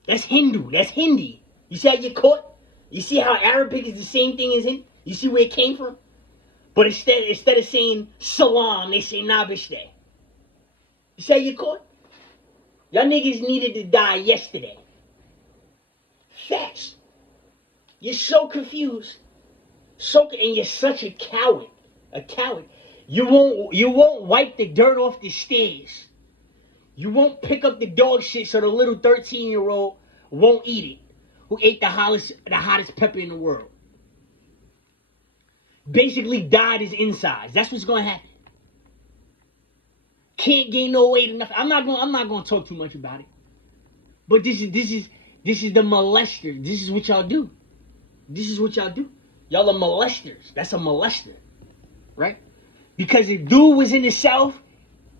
That's Hindu. That's Hindi. You see how you caught? You see how Arabic is the same thing as Hindi? You see where it came from? But instead of saying salam, they say nabiste. You see how you caught? Y'all niggas needed to die yesterday. Facts. You're so confused. And you're such a coward. A coward. You won't wipe the dirt off the stairs. You won't pick up the dog shit so the little 13-year-old won't eat it. Who ate the hottest pepper in the world. basically dyed his insides. That's what's gonna happen. Can't gain no weight enough. I'm not gonna talk too much about it. But this is the molester. This is what y'all do. This is what y'all do. Y'all are molesters. That's a molester, right? Because if dude was in the South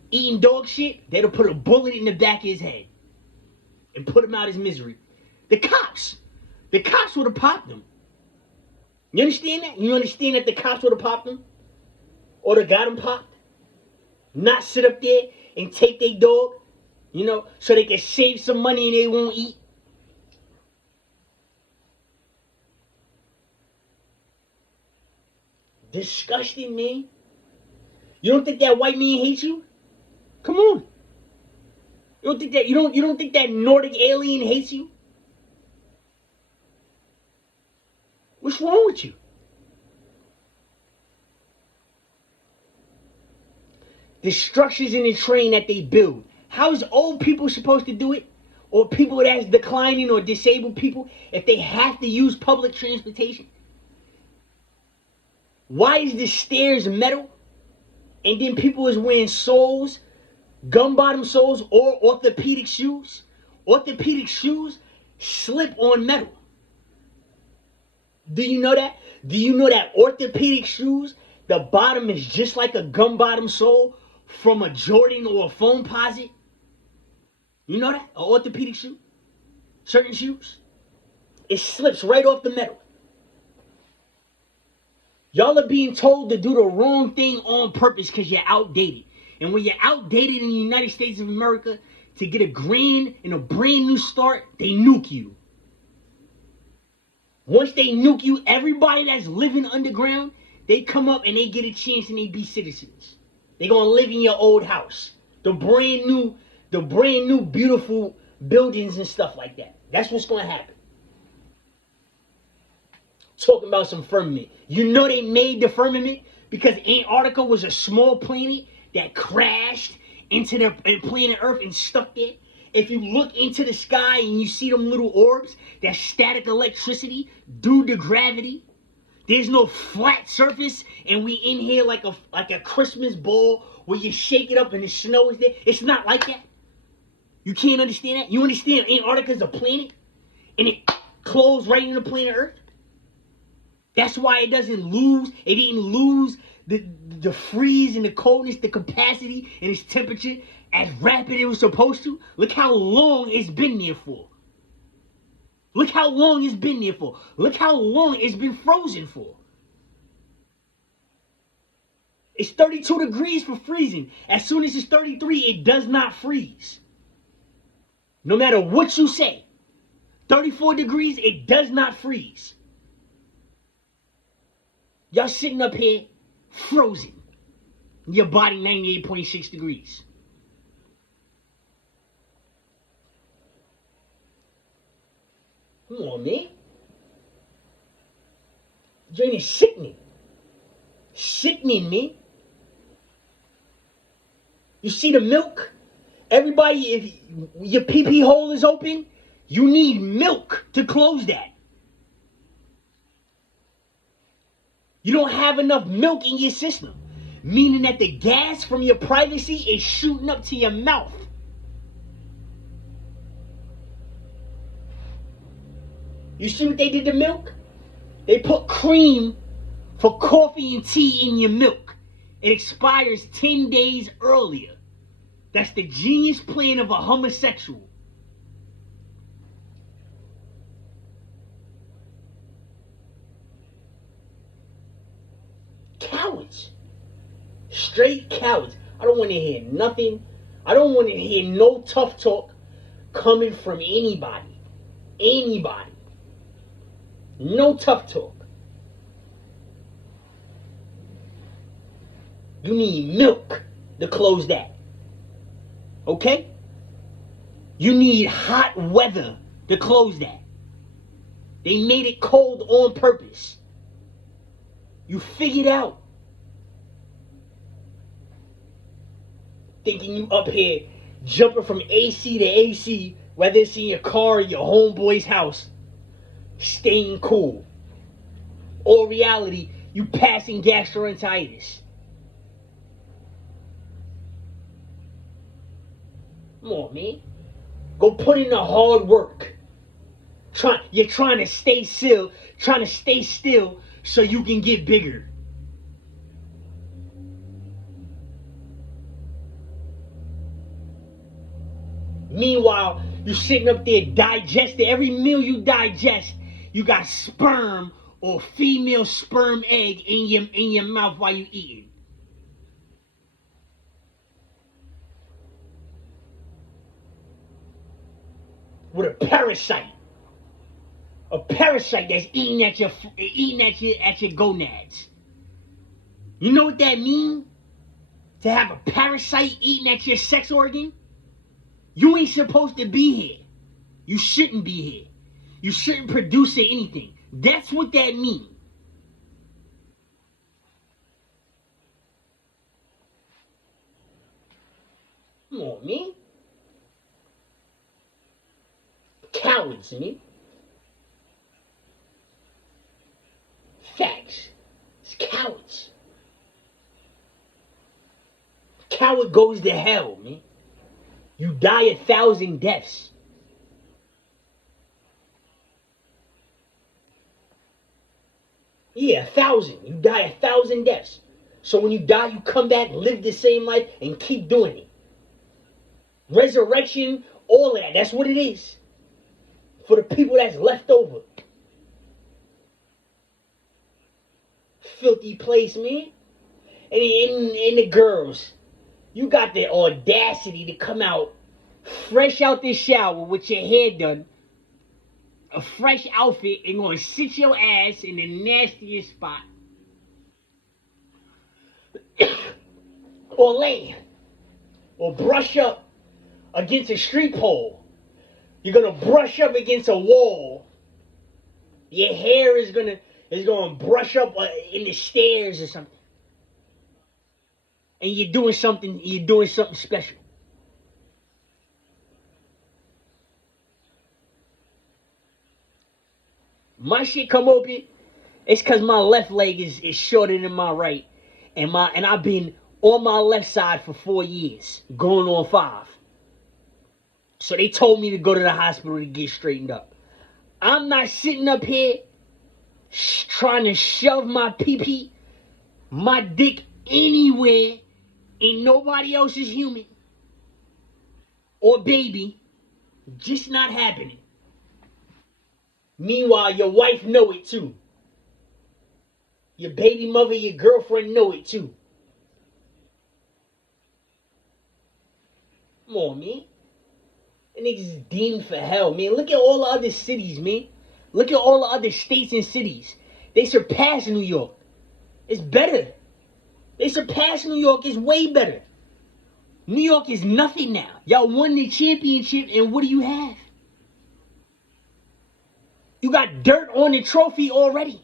eating dog shit, they'd have put a bullet in the back of his head and put him out of his misery. The cops would have popped him. You understand that? You understand that the cops would have popped him? Or they got him popped? Not sit up there and take their dog, so they can save some money and they won't eat. Disgusting, man. You don't think that white man hates you? Come on. You don't think that you don't think that Nordic alien hates you? What's wrong with you? The structures in the train that they build. How is old people supposed to do it? Or people that's declining or disabled people if they have to use public transportation? Why is the stairs metal? And then people is wearing soles, gum bottom soles, or orthopedic shoes? Orthopedic shoes slip on metal. Do you know that? Do you know that orthopedic shoes, the bottom is just like a gum bottom sole from a Jordan or a Foamposite? You know that? An orthopedic shoe? Certain shoes? It slips right off the metal. Y'all are being told to do the wrong thing on purpose because you're outdated. And when you're outdated in the United States of America, to get a brand new start, they nuke you. Once they nuke you, everybody that's living underground, they come up and they get a chance and they be citizens. They're gonna live in your old house. The brand new beautiful buildings and stuff like that. That's what's gonna happen. Talking about some firmament. You know they made the firmament because Antarctica was a small planet that crashed into the planet Earth and stuck there. If you look into the sky and you see them little orbs, that's static electricity due to gravity. There's no flat surface, and we in here like a Christmas ball where you shake it up and the snow is there. It's not like that. You can't understand that? You understand Antarctica is a planet and it closed right into planet Earth? That's why it didn't lose the freeze and the coldness, the capacity and its temperature as rapid it was supposed to. Look how long it's been there for. Look how long it's been there for. Look how long it's been frozen for. It's 32 degrees for freezing. As soon as it's 33, it does not freeze. No matter what you say. 34 degrees, it does not freeze. Y'all sitting up here frozen. Your body 98.6 degrees. Come on, man. Journey is sickening. Sickening, man. You see the milk? Everybody, if your pee-pee hole is open, you need milk to close that. You don't have enough milk in your system, meaning that the gas from your privacy is shooting up to your mouth. You see what they did to milk? They put cream for coffee and tea in your milk. It expires 10 days earlier. That's the genius plan of a homosexual. Cowards. Straight cowards. I don't want to hear nothing. I don't want to hear no tough talk coming from anybody. Anybody. No tough talk. You need milk to close that. Okay? You need hot weather to close that. They made it cold on purpose. You figured out. Thinking you up here jumping from AC to AC, whether it's in your car or your homeboy's house, staying cool. All reality, You passing gastroenteritis. Come on, man. Go put in the hard work. You're trying to stay still so you can get bigger. Meanwhile, you're sitting up there digesting. Every meal you digest, you got sperm or female sperm egg in your mouth while you eating. With a parasite. A parasite that's eating at your gonads. You know what that means? To have a parasite eating at your sex organ? You ain't supposed to be here. You shouldn't be here. You shouldn't produce anything. That's what that means. Come on, man. Cowards, man. Facts. It's cowards. Coward goes to hell, man. You die 1,000 deaths. Yeah, 1,000. You die 1,000 deaths. So when you die, you come back, live the same life, and keep doing it. Resurrection, all of that. That's what it is. For the people that's left over. Filthy place, man. And the girls. You got the audacity to come out fresh out the shower with your hair done, a fresh outfit, and gonna sit your ass in the nastiest spot. Or lay. Or brush up against a street pole. You're gonna brush up against a wall. Your hair is gonna brush up in the stairs or something. And you're doing something special. My shit come open, it's cause my left leg is shorter than my right. And I've been on my left side for 4 years, going on 5. So they told me to go to the hospital to get straightened up. I'm not sitting up here trying to shove my pee-pee, my dick anywhere in nobody else's human or baby. Just not happening. Meanwhile, your wife know it too. Your baby mother, your girlfriend know it too. Come on, man. And niggas is deemed for hell, man. Look at all the other cities, man. Look at all the other states and cities. They surpass New York. It's better. They surpass New York. It's way better. New York is nothing now. Y'all won the championship, and what do you have? You got dirt on the trophy already.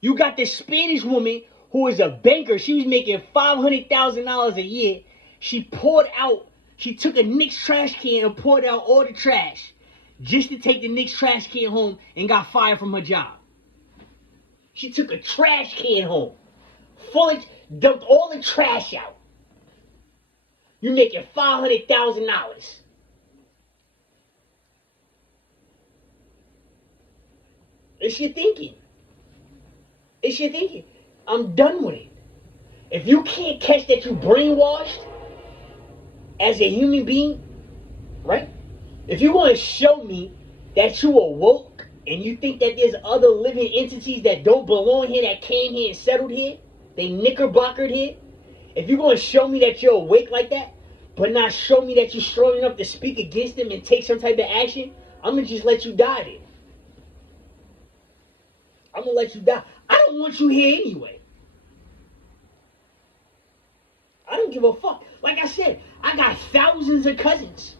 You got this Spanish woman who is a banker. She was making $500,000 a year. She took a Knicks trash can and poured out all the trash just to take the Knicks trash can home and got fired from her job. She took a trash can home, dumped all the trash out. You making $500,000. It's your thinking. It's your thinking. I'm done with it. If you can't catch that you brainwashed as a human being, right? If you want to show me that you are woke and you think that there's other living entities that don't belong here, that came here and settled here, they knickerbockered here. If you're going to show me that you're awake like that, but not show me that you're strong enough to speak against them and take some type of action, I'm going to just let you die then. I'm going to let you die. I don't want you here anyway. I don't give a fuck. Like I said, I got thousands of cousins.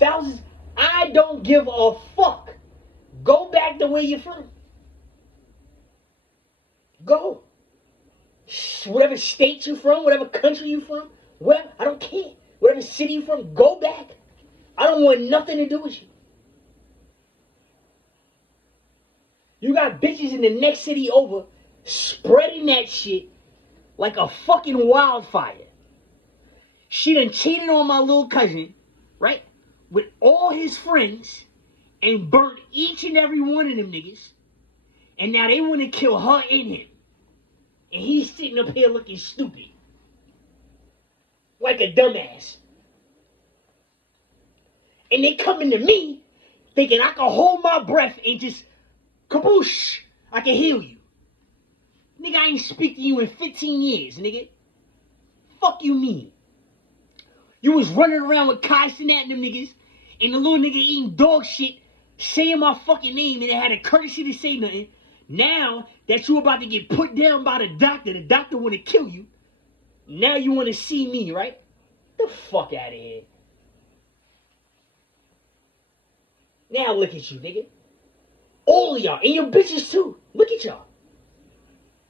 Thousands. I don't give a fuck. Go back to where you're from. Go. Whatever state you're from, whatever country you're from, whatever, I don't care. Whatever city you're from, go back. I don't want nothing to do with you. You got bitches in the next city over spreading that shit like a fucking wildfire. She done cheated on my little cousin, right? With all his friends and burnt each and every one of them niggas. And now they want to kill her and him. And he's sitting up here looking stupid. Like a dumbass. And they coming to me thinking I can hold my breath and just kaboosh, I can heal you. Nigga, I ain't speak to you in 15 years, nigga. Fuck you mean? You was running around with Kai Cenat and them niggas, and the little nigga eating dog shit, saying my fucking name, and they had a courtesy to say nothing. Now that you about to get put down by the doctor want to kill you. Now you want to see me, right? Get the fuck out of here. Now look at you, nigga. All of y'all, and your bitches too. Look at y'all.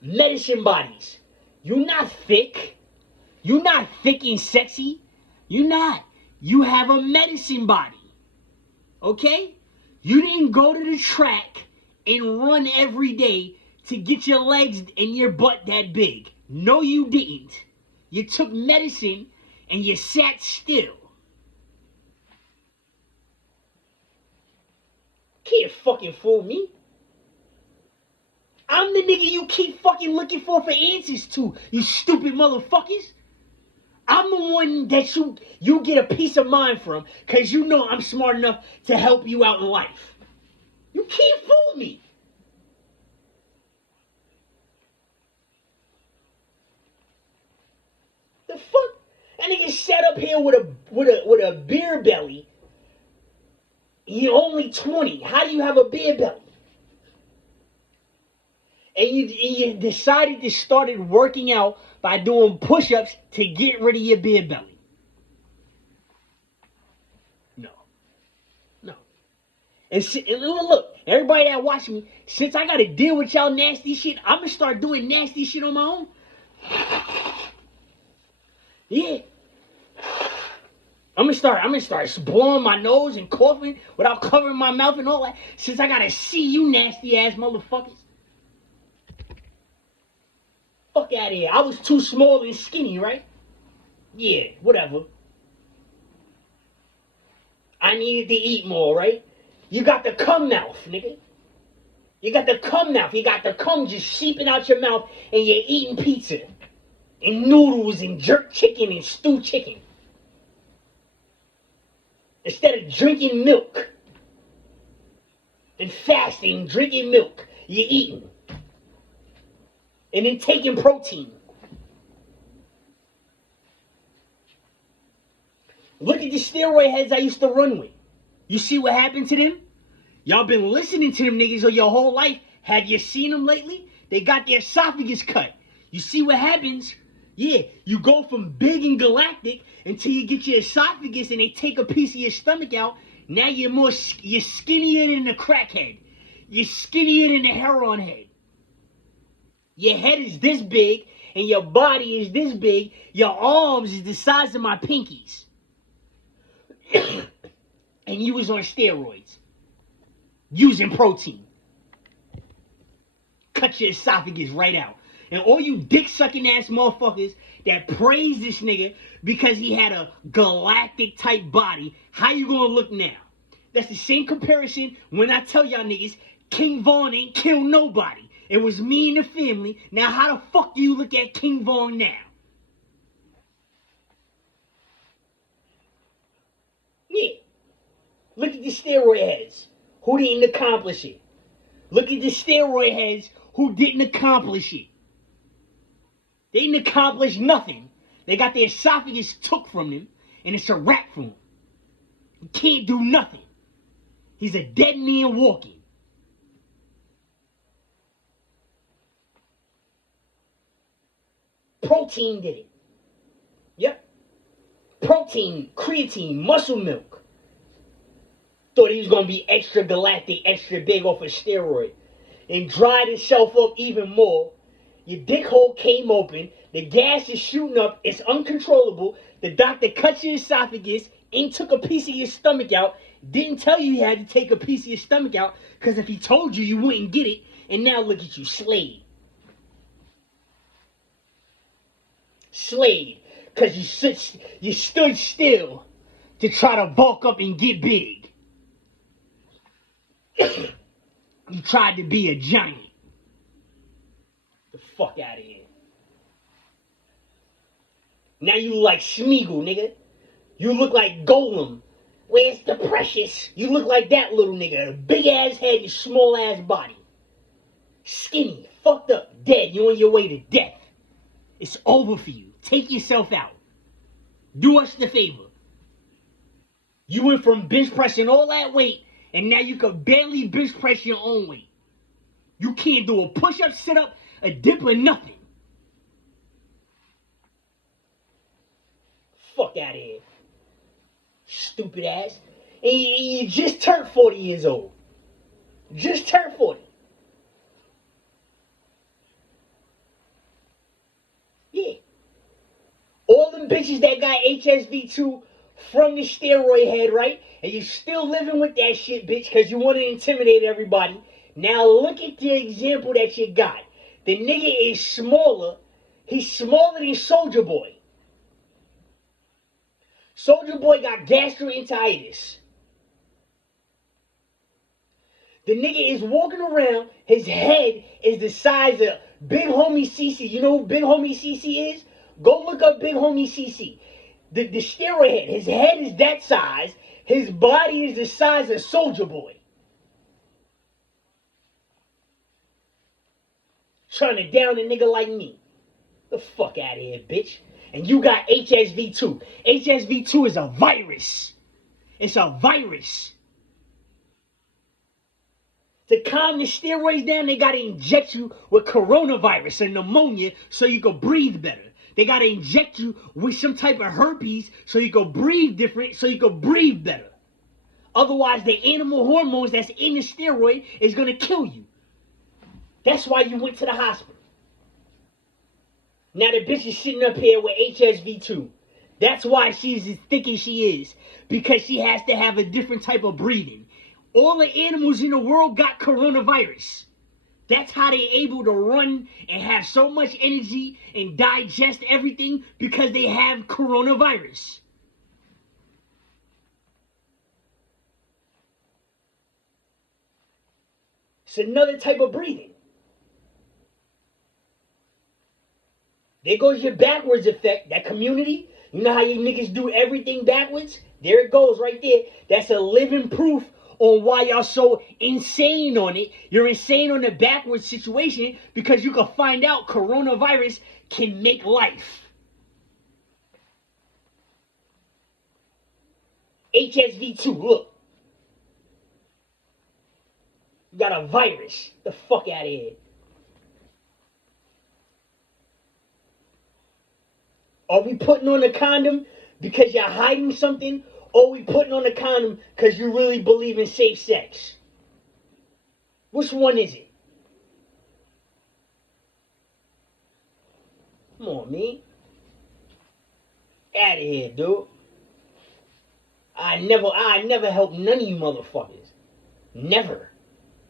Medicine bodies. You not thick. You not thick and sexy. You not. You have a medicine body. Okay? You didn't go to the track and run every day to get your legs and your butt that big. No, you didn't. You took medicine and you sat still. Can't fucking fool me. I'm the nigga you keep fucking looking for answers to, you stupid motherfuckers. I'm the one that you get a peace of mind from, because you know I'm smart enough to help you out in life. You can't fool me. The fuck? That nigga sat up here with a beer belly. You're only 20. How do you have a beer belly? And you decided to start working out by doing push-ups to get rid of your beer belly. No. And look, everybody that watch me, since I got to deal with y'all nasty shit, I'm going to start doing nasty shit on my own. Yeah. I'm gonna start blowing my nose and coughing without covering my mouth and all that. Since I gotta see you nasty ass motherfuckers. Fuck out of here. I was too small and skinny, right? Yeah, whatever. I needed to eat more, right? You got the cum mouth, nigga. You got the cum mouth. You got the cum just seeping out your mouth and you're eating pizza. And noodles and jerk chicken and stewed chicken. Instead of drinking milk and fasting, drinking milk, you're eating. And then taking protein. Look at the steroid heads I used to run with. You see what happened to them? Y'all been listening to them niggas your whole life. Have you seen them lately? They got their esophagus cut. You see what happens? Yeah, you go from big and galactic until you get your esophagus and they take a piece of your stomach out. Now you're skinnier than the crackhead. You're skinnier than the heroin head. Your head is this big and your body is this big. Your arms is the size of my pinkies. And you was on steroids. Using protein. Cut your esophagus right out. And all you dick-sucking ass motherfuckers that praise this nigga because he had a galactic type body, how you gonna look now? That's the same comparison when I tell y'all niggas King Von ain't killed nobody. It was me and the family. Now how the fuck do you look at King Von now? Yeah. Look at the steroid heads who didn't accomplish it. Look at the steroid heads who didn't accomplish it. They didn't accomplish nothing. They got their esophagus took from them, and it's a wrap for him. He can't do nothing. He's a dead man walking. Protein did it. Yep. Protein, creatine, muscle milk. Thought he was going to be extra galactic, extra big off a steroid. And dried himself up even more. Your dick hole came open. The gas is shooting up. It's uncontrollable. The doctor cut your esophagus and took a piece of your stomach out. Didn't tell you had to take a piece of your stomach out, because if he told you, you wouldn't get it. And now look at you, slave. Slade. Because you stood still to try to bulk up and get big. You tried to be a giant. The fuck out of here. Now you look like Smeagol, nigga. You look like Golem. Where's the Precious? You look like that little nigga. A big ass head and small ass body. Skinny, fucked up, dead. You on your way to death. It's over for you. Take yourself out. Do us the favor. You went from bench pressing all that weight, and now you can barely bench press your own weight. You can't do a push-up, sit-up, a dip, or nothing. Fuck out of here. Stupid ass. And you just turned 40 years old. Just turned 40. Yeah. All them bitches that got HSV2 from the steroid head, right? And you still living with that shit, bitch, because you want to intimidate everybody. Now look at the example that you got. The nigga is smaller. He's smaller than Soulja Boy. Soulja Boy got gastroenteritis. The nigga is walking around. His head is the size of Big Homie CC. You know who Big Homie CC is? Go look up Big Homie CC. The steroid head. His head is that size. His body is the size of Soulja Boy. Trying to down a nigga like me. The fuck out of here, bitch. And you got HSV2. HSV2 is a virus. It's a virus. To calm the steroids down, they got to inject you with coronavirus and pneumonia so you can breathe better. They got to inject you with some type of herpes so you can breathe different, so you can breathe better. Otherwise, the animal hormones that's in the steroid is going to kill you. That's why you went to the hospital. Now the bitch is sitting up here with HSV2. That's why she's as thick as she is. Because she has to have a different type of breathing. All the animals in the world got coronavirus. That's how they're able to run and have so much energy and digest everything, because they have coronavirus. It's another type of breathing. There goes your backwards effect, that community. You know how you niggas do everything backwards? There it goes right there. That's a living proof on why y'all so insane on it. You're insane on the backwards situation because you can find out coronavirus can make life. HSV2, look. You got a virus. The fuck out of here. Are we putting on a condom because you're hiding something? Or are we putting on a condom because you really believe in safe sex? Which one is it? Come on, man. Out of here, dude. I never helped none of you motherfuckers. Never.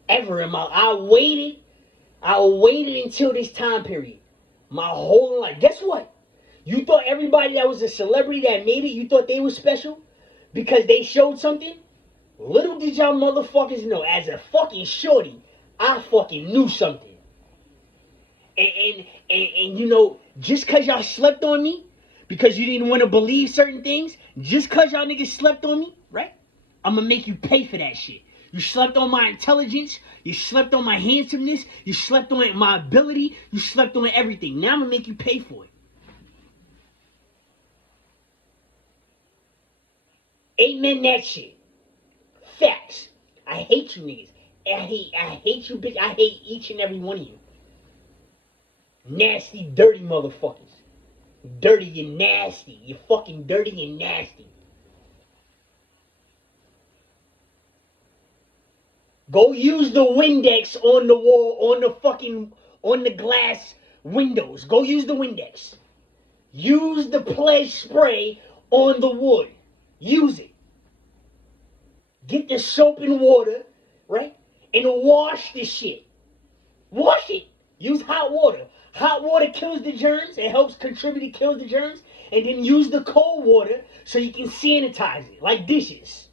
Ever in my I waited until this time period. My whole life. Guess what? You thought everybody that was a celebrity that made it, you thought they were special because they showed something? Little did y'all motherfuckers know, as a fucking shorty, I fucking knew something. And you know, just because y'all slept on me, because you didn't want to believe certain things, just because y'all niggas slept on me, right? I'm going to make you pay for that shit. You slept on my intelligence. You slept on my handsomeness. You slept on my ability. You slept on everything. Now I'm going to make you pay for it. Amen that shit. Facts. I hate you niggas. I hate you bitch. I hate each and every one of you. Nasty, dirty motherfuckers. Dirty and nasty. You're fucking dirty and nasty. Go use the Windex on the wall, on the glass windows. Go use the Windex. Use the Pledge spray on the wood. Use it. Get the soap and water, right? And wash this shit. Wash it. Use hot water. Hot water kills the germs. It helps contribute to kill the germs. And then use the cold water so you can sanitize it, like dishes.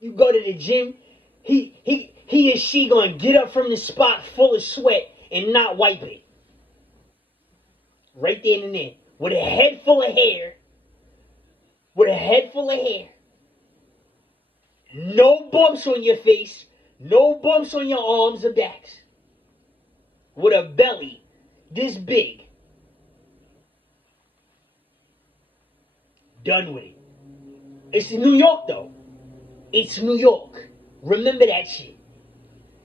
You go to the gym, he or she gonna get up from the spot full of sweat and not wipe it. Right there and then. With a head full of hair. With a head full of hair. No bumps on your face. No bumps on your arms or backs. With a belly this big. Done with it. It's New York though. It's New York. Remember that shit.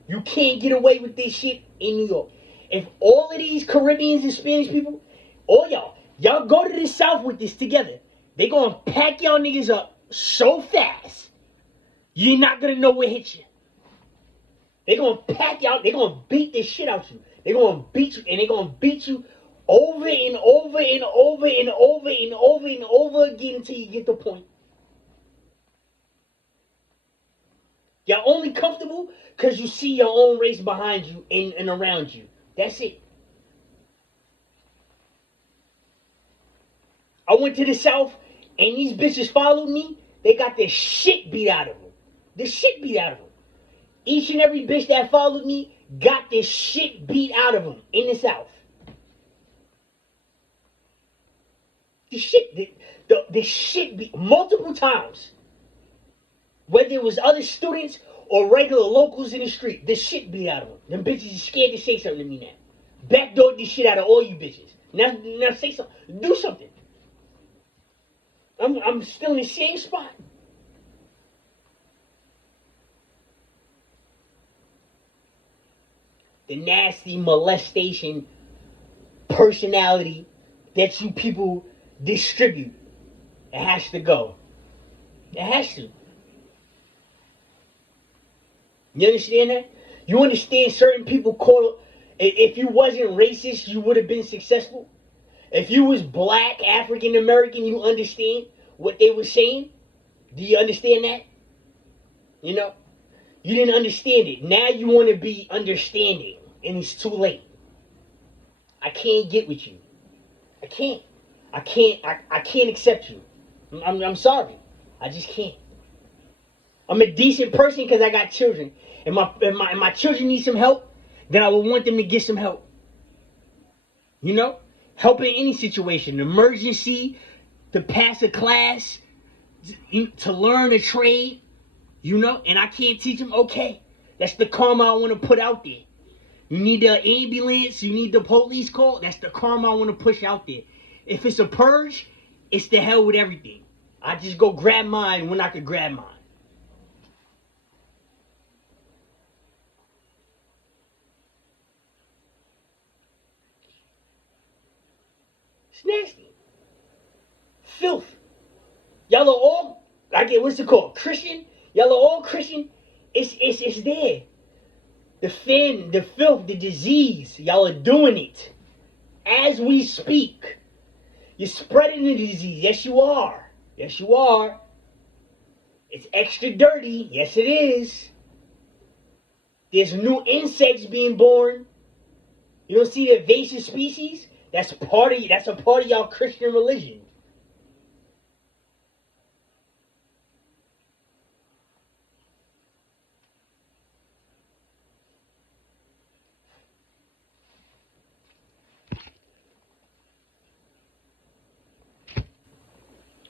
You can't get away with this shit in New York. If all of these Caribbeans and Spanish people, all y'all go to the South with this together. They gonna pack y'all niggas up so fast, you're not gonna know what hit you. They gonna pack y'all, they gonna beat the shit out you. They gonna beat you, and they gonna beat you over and over and over and over and over and over again until you get the point. You're only comfortable because you see your own race behind you and around you. That's it. I went to the South and these bitches followed me. They got the shit beat out of them. The shit beat out of them. Each and every bitch that followed me got this shit beat out of them in the South. The shit beat multiple times. Whether it was other students or regular locals in the street, the shit beat out of them. Them bitches is scared to say something to me now. Backdoor this shit out of all you bitches. Now say something. Do something. I'm still in the same spot. The nasty molestation personality that you people distribute. It has to go. It has to. You understand that? You understand certain people call, if you wasn't racist, you would have been successful? If you was black, African American, you understand what they were saying? Do you understand that? You know? You didn't understand it. Now you want to be understanding, and it's too late. I can't get with you. I can't. I can't accept you. I'm sorry. I just can't. I'm a decent person because I got children. And my children need some help, then I would want them to get some help. You know? Help in any situation. Emergency, to pass a class, to learn a trade. You know? And I can't teach them. Okay. That's the karma I want to put out there. You need the ambulance, you need the police call. That's the karma I want to push out there. If it's a purge, it's the hell with everything. I just go grab mine when I could grab mine. It's nasty. Filth. Y'all are all, I get, what's it called? Christian? Y'all are all Christian. It's there. The fin, the filth, the disease. Y'all are doing it. As we speak. You're spreading the disease. Yes, you are. Yes, you are. It's extra dirty. Yes, it is. There's new insects being born. You don't see the invasive species? That's a part of y'all Christian religion.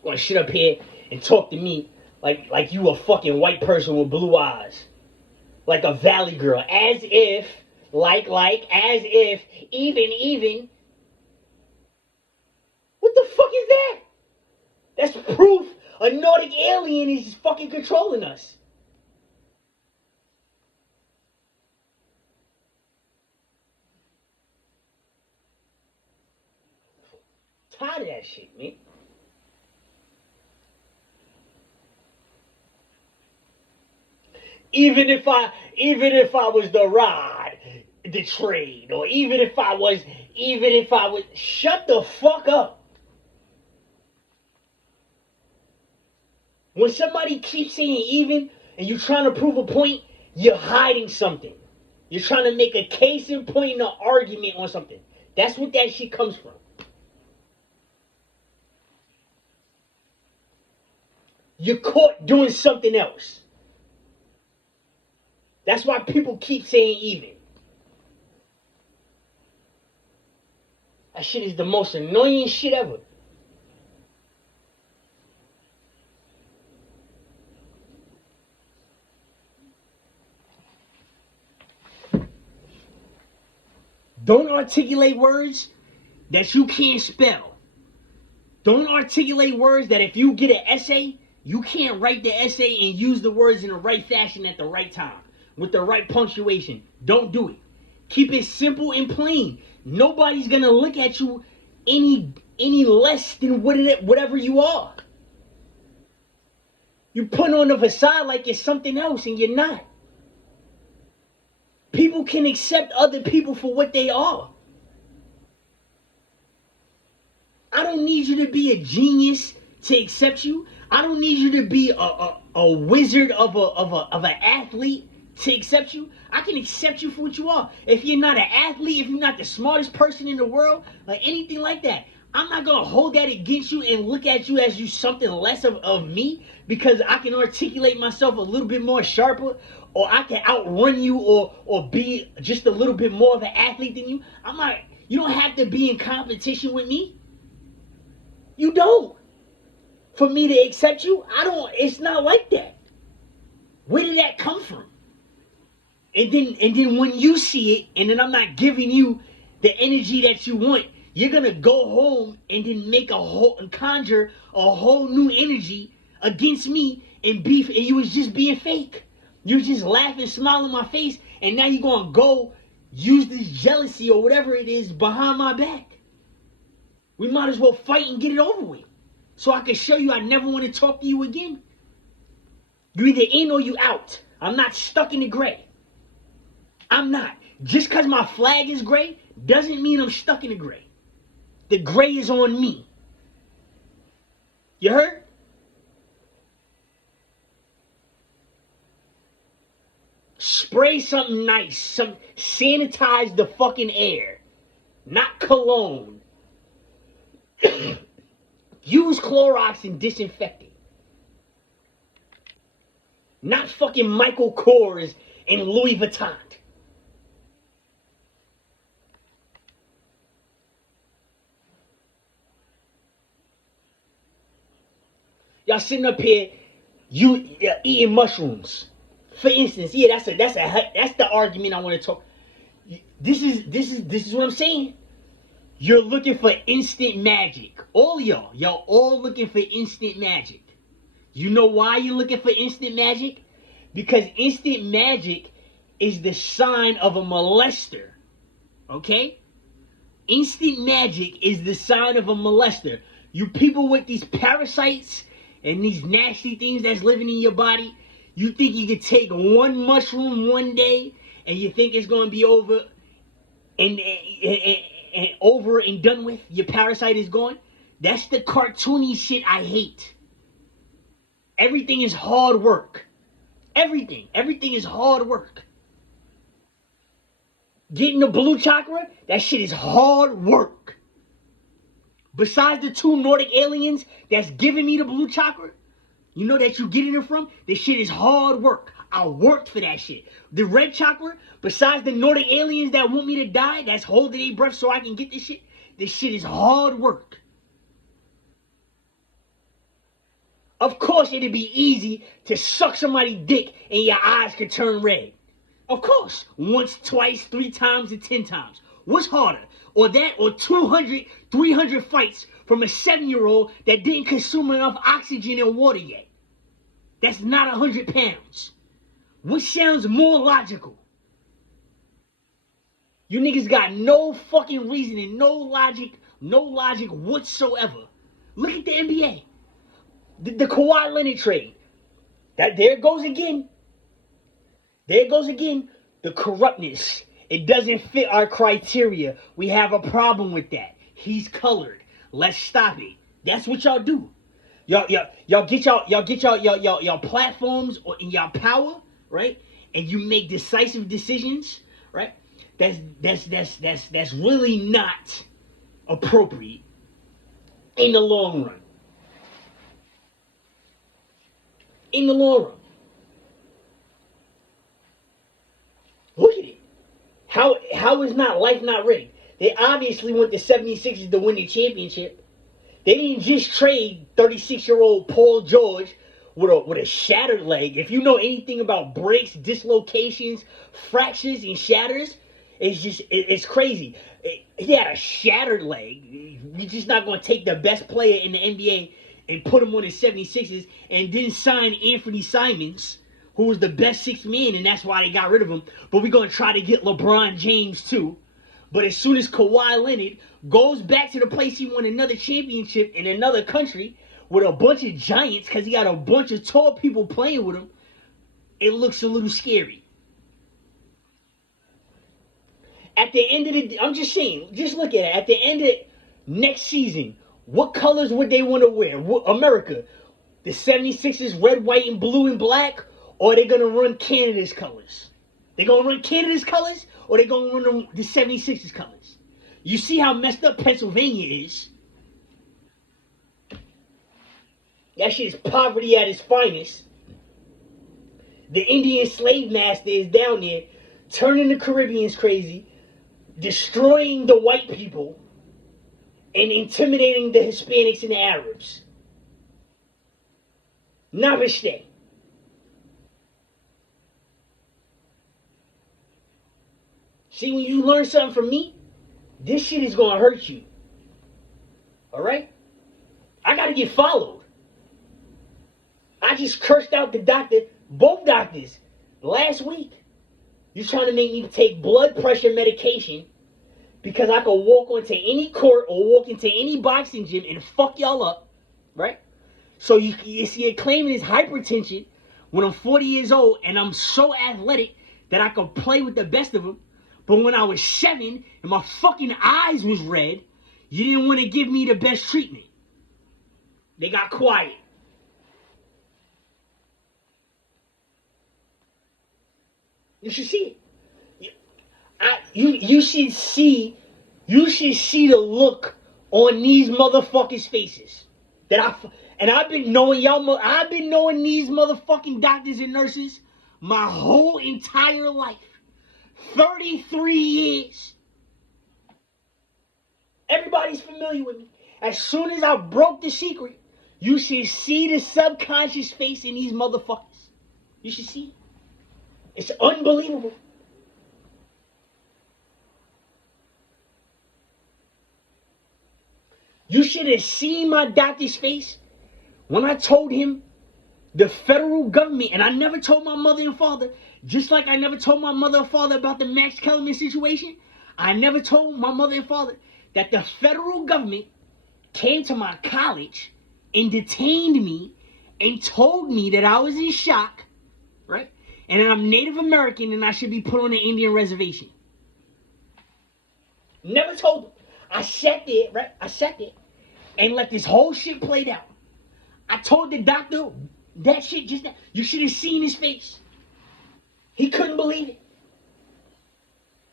Gonna sit up here and talk to me like you a fucking white person with blue eyes. Like a valley girl. As if, as if, even. What the fuck is that? That's proof a Nordic alien is fucking controlling us. Tired of that shit, man. Even if I was the rod, the trade, or even if I was, shut the fuck up. When somebody keeps saying even and you're trying to prove a point, you're hiding something. You're trying to make a case in point in an argument on something. That's what that shit comes from. You're caught doing something else. That's why people keep saying even. That shit is the most annoying shit ever. Don't articulate words that you can't spell. Don't articulate words that if you get an essay, you can't write the essay and use the words in the right fashion at the right time with the right punctuation. Don't do it. Keep it simple and plain. Nobody's gonna look at you any less than whatever you are. You put on the facade like you're something else and you're not. People can accept other people for what they are. I don't need you to be a genius to accept you. I don't need you to be a wizard of an athlete to accept you. I can accept you for what you are. If you're not an athlete, if you're not the smartest person in the world, like anything like that, I'm not going to hold that against you and look at you as you something less of me because I can articulate myself a little bit more sharper, or I can outrun you, or be just a little bit more of an athlete than you. I'm not. You don't have to be in competition with me. You don't. For me to accept you, I don't. It's not like that. Where did that come from? And then when you see it, and then I'm not giving you the energy that you want, you're gonna go home and then make and conjure a whole new energy against me and beef, and you was just being fake. You was just laughing, smiling in my face, and now you're gonna go use this jealousy or whatever it is behind my back. We might as well fight and get it over with, so I can show you I never want to talk to you again. You either in or you out. I'm not stuck in the gray. I'm not. Just because my flag is gray doesn't mean I'm stuck in the gray. The gray is on me. You heard? Spray something nice. Sanitize the fucking air. Not cologne. Use Clorox and disinfectant. Not fucking Michael Kors and Louis Vuitton. Y'all sitting up here, eating mushrooms. For instance, yeah, that's the argument I want to talk. This is what I'm saying. You're looking for instant magic. All y'all all looking for instant magic. You know why you're looking for instant magic? Because instant magic is the sign of a molester. Okay? Instant magic is the sign of a molester. You people with these parasites and these nasty things that's living in your body, you think you could take one mushroom one day and you think it's going to be over and over and done with? Your parasite is gone? That's the cartoony shit I hate. Everything is hard work. Everything is hard work. Getting the blue chakra, that shit is hard work. Besides the 2 Nordic aliens that's giving me the blue chakra, you know that you getting it from? This shit is hard work. I worked for that shit. The red chakra, besides the Nordic aliens that want me to die, that's holding their breath so I can get this shit is hard work. Of course it'd be easy to suck somebody's dick and your eyes could turn red. Of course. Once, twice, 3 times, and 10 times. What's harder? Or that, or 200, 300 fights from a 7-year-old that didn't consume enough oxygen and water yet? That's not 100 pounds. What sounds more logical? You niggas got no fucking reasoning, no logic whatsoever. Look at the NBA. The Kawhi Leonard trade. There it goes again. There it goes again. The corruptness. It doesn't fit our criteria. We have a problem with that. He's colored. Let's stop it. That's what y'all do. Y'all get y'all platforms or in y'all power, right? And you make decisive decisions, right? That's really not appropriate in the long run. In the long run. Look at it. How is not life not rigged? They obviously want the 76ers to win the championship. They didn't just trade 36-year-old Paul George with a shattered leg. If you know anything about breaks, dislocations, fractures, and shatters, it's crazy. He had a shattered leg. You're just not going to take the best player in the NBA and put him on the 76ers and then sign Anthony Simons, who was the best sixth man, and that's why they got rid of him. But we're going to try to get LeBron James too. But as soon as Kawhi Leonard goes back to the place he won another championship in another country with a bunch of giants, because he got a bunch of tall people playing with him, it looks a little scary. At the end of the, I'm just saying, just look at it. At the end of next season, what colors would they want to wear? America, the 76ers, red, white, and blue and black, or are they going to run Canada's colors? They going to run Canada's colors, or they going to run the 76ers colors? You see how messed up Pennsylvania is. That shit is poverty at its finest. The Indian slave master is down there, turning the Caribbeans crazy, destroying the white people, and intimidating the Hispanics and the Arabs. Namaste. See, when you learn something from me, this shit is going to hurt you. Alright? I got to get followed. I just cursed out the doctor, both doctors, last week. You're trying to make me take blood pressure medication because I could walk onto any court or walk into any boxing gym and fuck y'all up, right? So you see, you're claiming it's hypertension when I'm 40 years old and I'm so athletic that I could play with the best of them. But when I was 7 and my fucking eyes was red, you didn't want to give me the best treatment. They got quiet. You should see it. You should see the look on these motherfuckers' faces. I've been knowing these motherfucking doctors and nurses my whole entire life. 33 years. Everybody's familiar with me. As soon as I broke the secret, you should see the subconscious face in these motherfuckers. You should see it. It's unbelievable. You should have seen my doctor's face when I told him the federal government, and I never told my mother and father, just like I never told my mother and father about the Max Kellerman situation, I never told my mother and father that the federal government came to my college and detained me and told me that I was in shock, right? And that I'm Native American and I should be put on an Indian reservation. Never told them. I sat there, right? I sat there and let this whole shit played out. I told the doctor that shit just now. You should have seen his face. He couldn't believe it.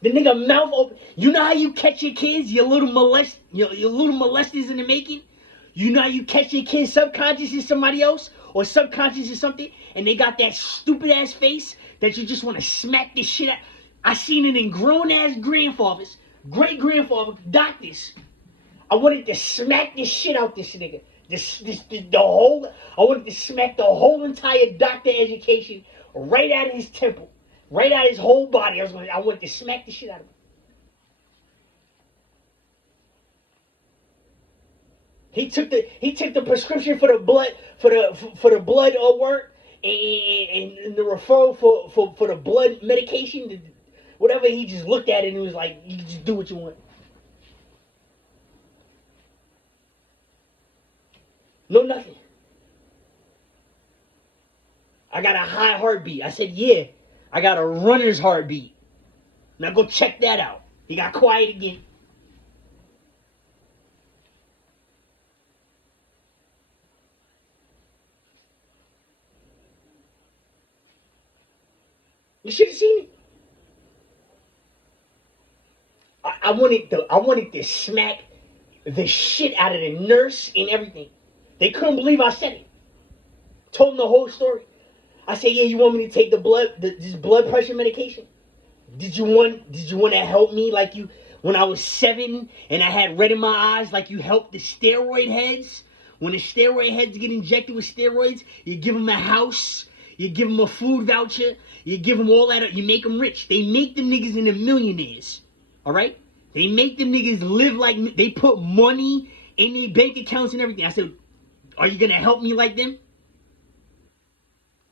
The nigga mouth open. You know how you catch your kids, your little molesters in the making? You know how you catch your kids subconscious is somebody else or subconscious is something, and they got that stupid ass face that you just want to smack this shit out. I seen it in grown ass grandfathers, great grandfather, doctors. I wanted to smack this shit out this nigga. I wanted to smack the whole entire doctor education right out of his temple, right out of his whole body. I wanted to smack the shit out of him. He took the prescription for the blood work and the referral for the blood medication, whatever. He just looked at it and was like, "You just do what you want." No, nothing. I got a high heartbeat. I said, "Yeah, I got a runner's heartbeat." Now go check that out. He got quiet again. You should have seen it. I wanted to smack the shit out of the nurse and everything. They couldn't believe I said it. Told them the whole story. I said, yeah, you want me to take this blood pressure medication? Did you want to help me like you when I was 7 and I had red in my eyes like you helped the steroid heads? When the steroid heads get injected with steroids, you give them a house, you give them a food voucher, you give them all that, you make them rich. They make them niggas into millionaires, all right? They make them niggas live like, they put money in their bank accounts and everything. I said, are you gonna help me like them?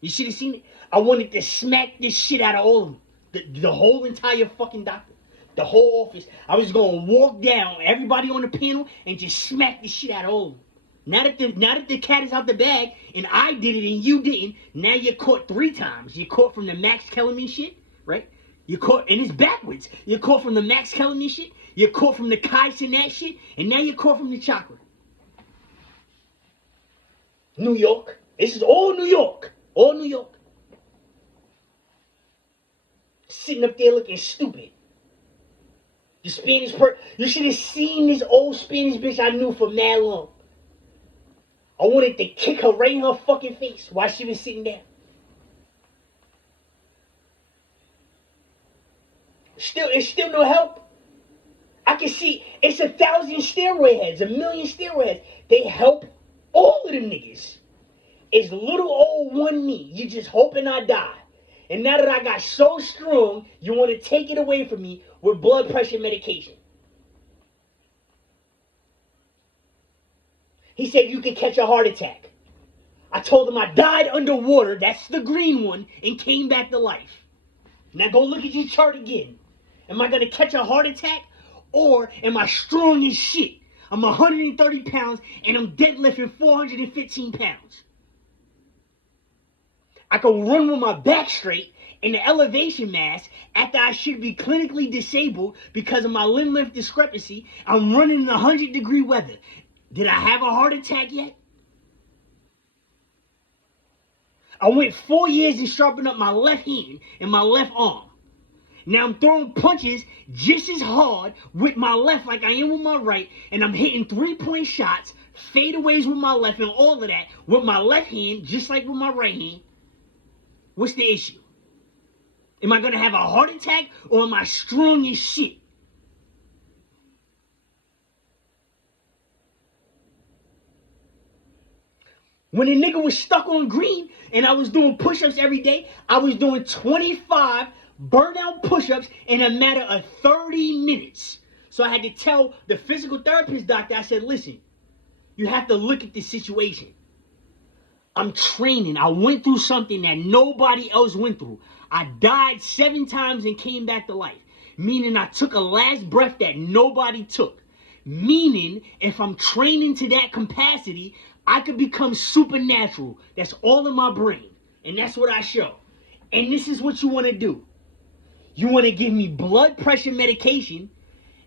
You should have seen it. I wanted to smack this shit out of all of them. The whole entire fucking doctor. The whole office. I was going to walk down everybody on the panel and just smack the shit out of all of them. Now that the cat is out the bag and I did it and you didn't, now you're caught 3 times. You're caught from the Max Kellerman shit, right? You're caught, and it's backwards. You're caught from the Max Kellerman shit. You're caught from the Kai Cenat shit. And now you're caught from the chakra. New York. This is all New York. All New York. Sitting up there looking stupid. The Spanish you should have seen this old Spanish bitch I knew for mad long. I wanted to kick her right in her fucking face while she was sitting down. It's still no help. I can see it's 1,000 steroid heads, 1,000,000 steroid heads. They help all of them niggas. It's little old one me. You just hoping I die. And now that I got so strong, you want to take it away from me with blood pressure medication. He said you could catch a heart attack. I told him I died underwater, that's the green one, and came back to life. Now go look at your chart again. Am I going to catch a heart attack? Or am I strong as shit? I'm 130 pounds and I'm deadlifting 415 pounds. I can run with my back straight in the elevation mass after I should be clinically disabled because of my limb length discrepancy. I'm running in 100-degree weather. Did I have a heart attack yet? I went 4 years and sharpened up my left hand and my left arm. Now I'm throwing punches just as hard with my left like I am with my right, and I'm hitting 3-point shots, fadeaways with my left, and all of that with my left hand just like with my right hand. What's the issue? Am I going to have a heart attack or am I strong as shit? When a nigga was stuck on green and I was doing push-ups every day, I was doing 25 burnout push-ups in a matter of 30 minutes. So I had to tell the physical therapist doctor, I said, listen, you have to look at the situation. I'm training. I went through something that nobody else went through. I died 7 times and came back to life. Meaning I took a last breath that nobody took. Meaning if I'm training to that capacity, I could become supernatural. That's all in my brain. And that's what I show. And this is what you want to do. You want to give me blood pressure medication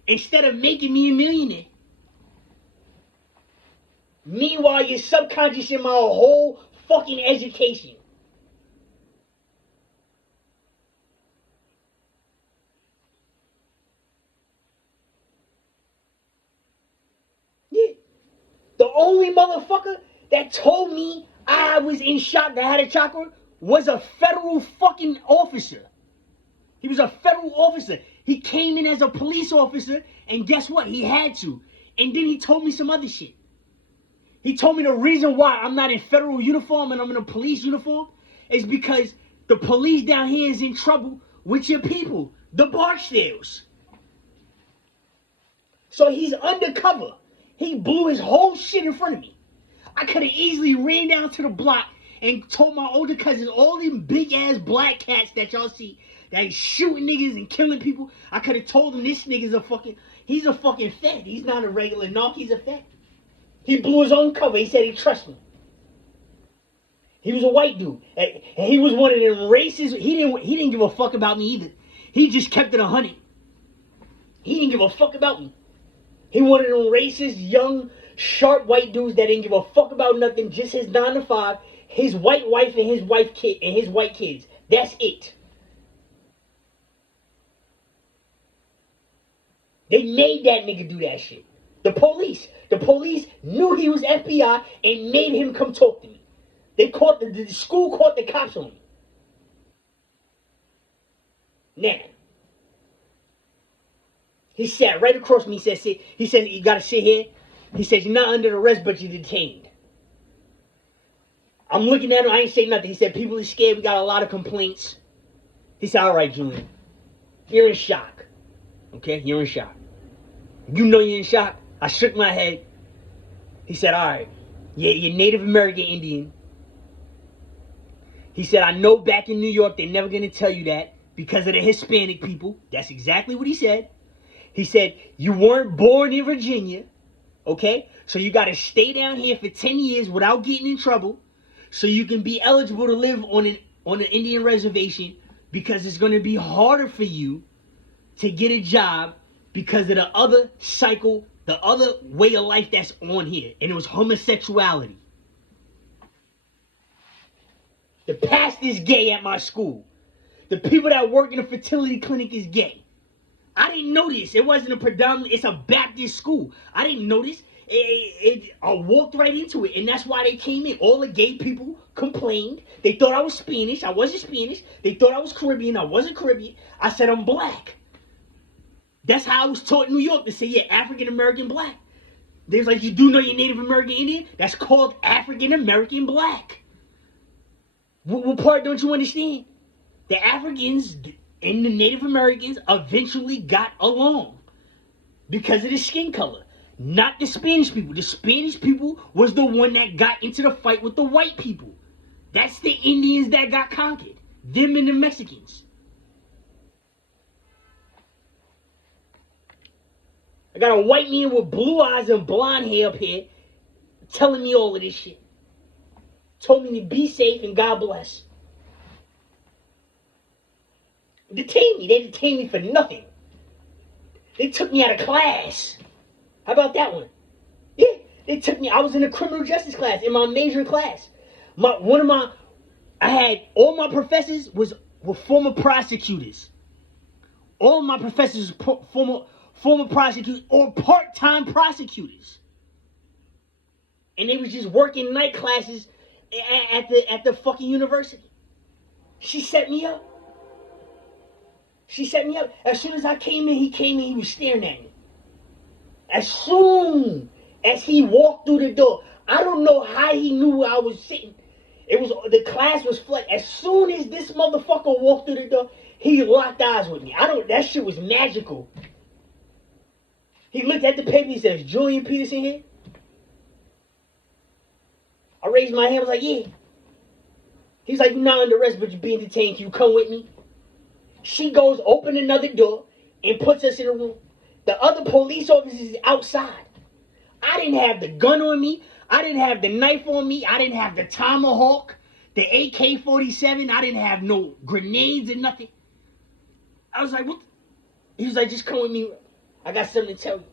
instead of making me a millionaire. Meanwhile, you're subconscious in my whole fucking education. Yeah. The only motherfucker that told me I was in shock that I had a chakra was a federal fucking officer. He was a federal officer. He came in as a police officer, and guess what? He had to. And then he told me some other shit. He told me the reason why I'm not in federal uniform and I'm in a police uniform is because the police down here is in trouble with your people, the Barksdales. So he's undercover. He blew his whole shit in front of me. I could have easily ran down to the block and told my older cousins, all them big ass black cats that y'all see that is shooting niggas and killing people, I could have told them this nigga's he's a fucking fed. He's not a regular narc, he's a fed. He blew his own cover. He said he trusted me. He was a white dude. And he was one of them racist. He didn't give a fuck about me either. He just kept it 100. He didn't give a fuck about me. He one of them racist, young, sharp white dudes that didn't give a fuck about nothing, just his 9 to 5, his white wife and his white kid and his white kids. That's it. They made that nigga do that shit. The police knew he was FBI and made him come talk to me. They caught the school caught the cops on me. Now, he sat right across me. He said, you gotta sit here. He said, you're not under arrest, but you're detained. I'm looking at him. I ain't say nothing. He said, people are scared. We got a lot of complaints. He said, all right, Julian, you're in shock. Okay, you're in shock. You know you're in shock. I shook my head. He said, all right, yeah, you're Native American Indian. He said, I know back in New York, they're never going to tell you that because of the Hispanic people. That's exactly what he said. He said, you weren't born in Virginia, okay? So you got to stay down here for 10 years without getting in trouble so you can be eligible to live on an Indian reservation because it's going to be harder for you to get a job because of the other cycle, the other way of life that's on here. And it was homosexuality. The pastor's gay at my school. The people that work in the fertility clinic is gay. I didn't know this. It wasn't it's a Baptist school. I didn't know this. I walked right into it, and that's why they came in. All the gay people complained. They thought I was Spanish. I wasn't Spanish. They thought I was Caribbean. I wasn't Caribbean. I said I'm black. That's how I was taught in New York to say, yeah, African American black. They was like, you do know you're Native American Indian? That's called African American black. What part don't you understand? The Africans and the Native Americans eventually got along because of the skin color, not the Spanish people. The Spanish people was the one that got into the fight with the white people. That's the Indians that got conquered. Them and the Mexicans. I got a white man with blue eyes and blonde hair up here telling me all of this shit. Told me to be safe and God bless. Detained me. They detained me for nothing. They took me out of class. How about that one? Yeah, they took me. I was in a criminal justice class, in my major class. I had all my professors were former prosecutors. All my professors were former prosecutors or part-time prosecutors. And they was just working night classes at the fucking university. She set me up. She set me up. As soon as I came in, he was staring at me. As soon as he walked through the door, I don't know how he knew where I was sitting. The class was flat. As soon as this motherfucker walked through the door, he locked eyes with me. That shit was magical. He looked at the paper, he said, is Julian Peterson here? I raised my hand, I was like, yeah. He's like, you're not under arrest, but you're being detained. Can you come with me? She goes, open another door, and puts us in a room. The other police officers is outside. I didn't have the gun on me. I didn't have the knife on me. I didn't have the tomahawk, the AK-47. I didn't have no grenades and nothing. I was like, what? He was like, just come with me. I got something to tell you.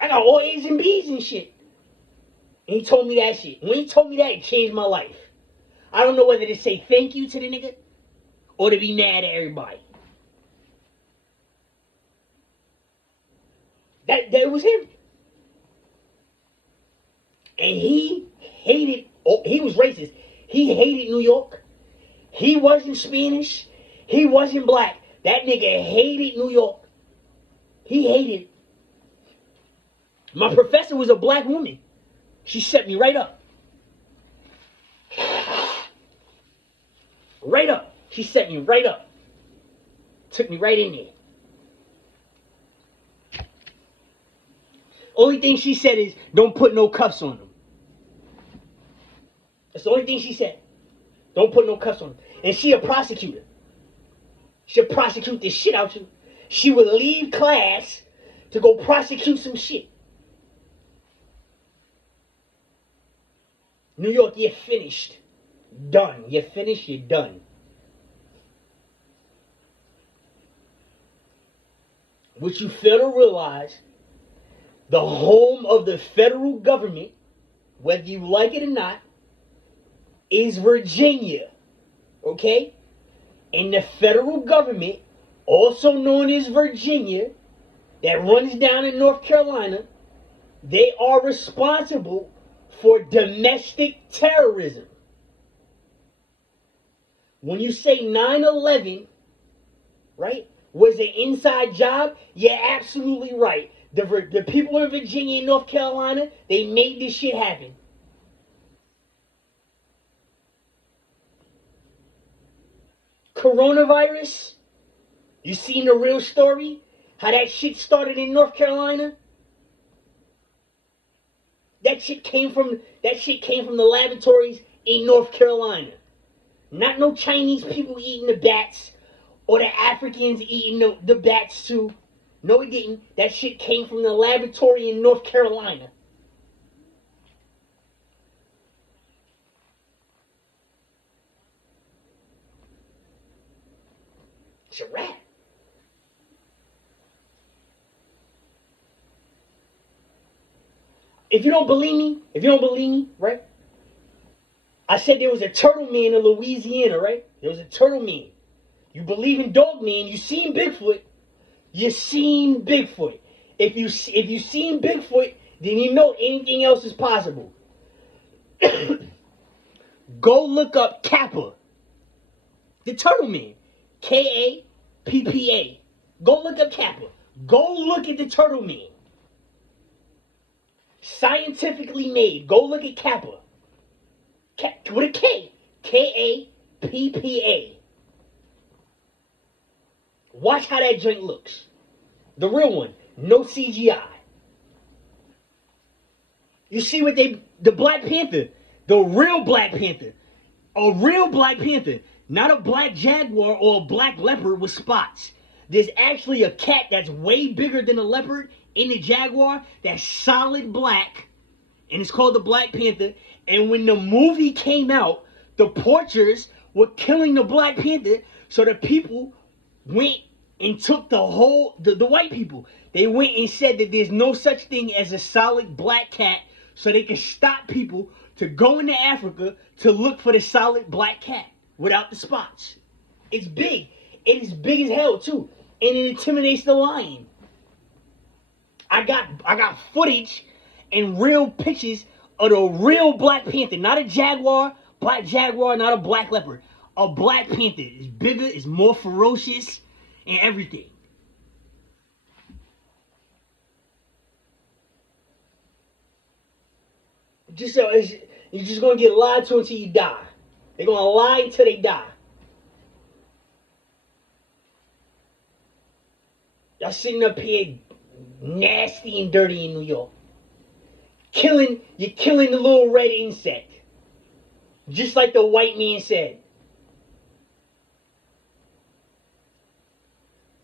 I got all A's and B's and shit. And he told me that shit. When he told me that, it changed my life. I don't know whether to say thank you to the nigga or to be mad at everybody. That was him. And he was racist. He hated New York. He wasn't Spanish. He wasn't black. That nigga hated New York. He hated. My professor was a black woman. She set me right up. Right up. She set me right up. Took me right in there. Only thing she said is, don't put no cuffs on them. That's the only thing she said. Don't put no cuffs on them. And she a prosecutor. She'll prosecute the shit out you. She would leave class to go prosecute some shit. New York, you're finished. Done. You're finished, you're done. What you fail to realize, the home of the federal government, whether you like it or not, is Virginia. Okay? And the federal government also known as Virginia, that runs down in North Carolina, they are responsible for domestic terrorism. When you say 9/11, right, was an inside job, you're absolutely right. The people in Virginia and North Carolina, they made this shit happen. Coronavirus, you seen the real story? How that shit started in North Carolina? That shit came from the laboratories in North Carolina. Not no Chinese people eating the bats or the Africans eating the bats too. No, it didn't. That shit came from the laboratory in North Carolina. It's a wrap. If you don't believe me, right? I said there was a turtle man in Louisiana, right? There was a turtle man. You believe in dog man, you seen Bigfoot. You seen Bigfoot. If you seen Bigfoot, then you know anything else is possible. Go look up Kappa. The turtle man. Kappa. Go look up Kappa. Go look at the turtle man. Scientifically made. Go look at Kappa. With a K. Kappa. Watch how that joint looks. The real one. No CGI. You see what the Black Panther. The real Black Panther. A real Black Panther. Not a black jaguar or a black leopard with spots. There's actually a cat that's way bigger than a leopard in the jaguar that's solid black, and it's called the Black Panther. And when the movie came out, the poachers were killing the Black Panther, so the people went and took the white people. They went and said that there's no such thing as a solid black cat, so they could stop people to go into Africa to look for the solid black cat without the spots. It's big. It is big as hell too, and it intimidates the lion. I got footage and real pictures of the real Black Panther, not a jaguar, black jaguar, not a black leopard. A Black Panther is bigger, is more ferocious, and everything. You're just gonna get lied to until you die. They're gonna lie until they die. Y'all sitting up here nasty and dirty in New York. You're killing the little red insect. Just like the white man said.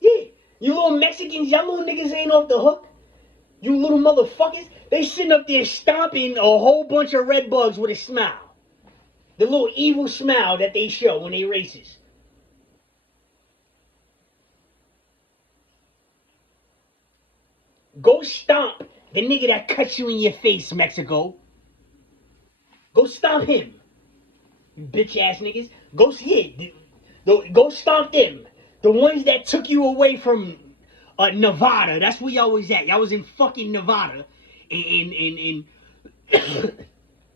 Yeah, you little Mexicans, y'all little niggas ain't off the hook. You little motherfuckers, they sitting up there stomping a whole bunch of red bugs with a smile. The little evil smile that they show when they racist. Go stomp the nigga that cut you in your face, Mexico. Go stomp him. You bitch ass niggas. Go stomp them. The ones that took you away from Nevada. That's where y'all was at. Y'all was in fucking Nevada. In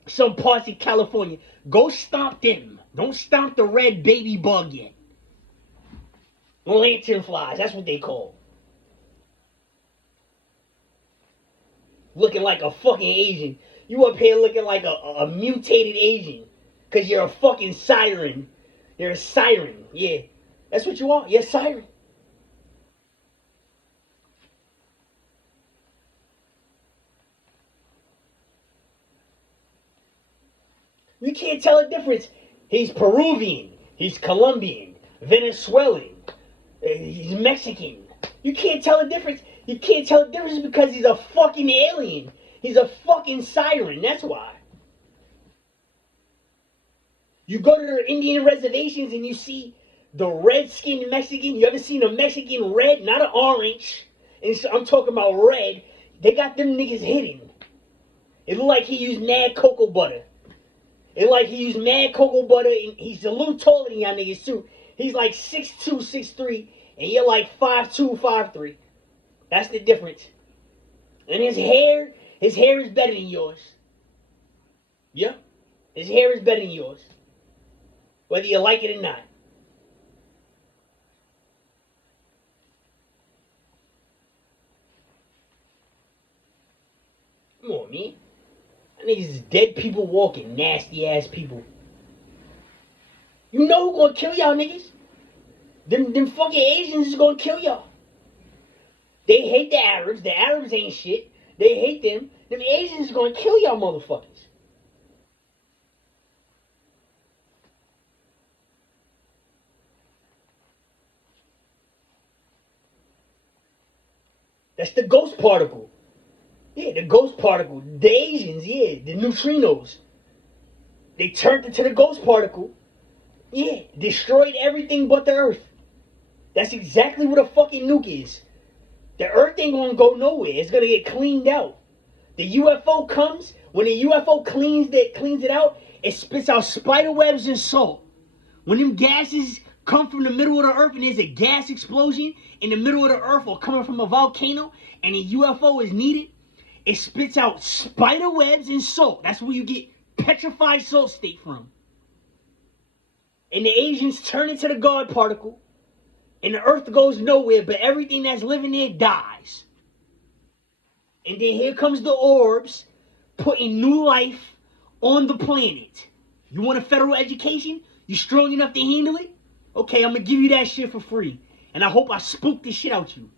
some parts of California. Go stomp them. Don't stomp the red baby bug yet. Lantern flies. That's what they call. Looking like a fucking Asian. You up here looking like a mutated Asian. Because you're a fucking siren. You're a siren. Yeah. That's what you are. You're a siren. You can't tell a difference. He's Peruvian. He's Colombian. Venezuelan. He's Mexican. You can't tell a difference. You can't tell the difference because he's a fucking alien. He's a fucking siren. That's why. You go to their Indian reservations and you see the red-skinned Mexican. You ever seen a Mexican red? Not an orange. And so I'm talking about red. They got them niggas hidden. It look like he used mad cocoa butter. It like he used mad cocoa butter. And he's a little taller than y'all niggas too. He's like 6'2", 6'3", And you're like 5'2", 5'3". That's the difference. And his hair is better than yours. Yeah. His hair is better than yours. Whether you like it or not. Come on, man. That niggas is dead people walking, nasty ass people. You know who gonna kill y'all niggas? Them fucking Asians is gonna kill y'all. They hate the Arabs. The Arabs ain't shit. They hate them. Them Asians is gonna kill y'all motherfuckers. That's the ghost particle. Yeah, the ghost particle. The Asians, yeah, the neutrinos. They turned into the ghost particle. Yeah, destroyed everything but the Earth. That's exactly what a fucking nuke is. The Earth ain't gonna go nowhere. It's gonna get cleaned out. The UFO comes, when the UFO cleans it out, it spits out spider webs and salt. When them gases come from the middle of the Earth and there's a gas explosion in the middle of the Earth or coming from a volcano and a UFO is needed, it spits out spider webs and salt. That's where you get petrified salt state from. And the Asians turn into the God particle, and the Earth goes nowhere, but everything that's living there dies. And then here comes the orbs, putting new life on the planet. You want a federal education? You strong enough to handle it? Okay, I'm gonna give you that shit for free. And I hope I spook this shit out you.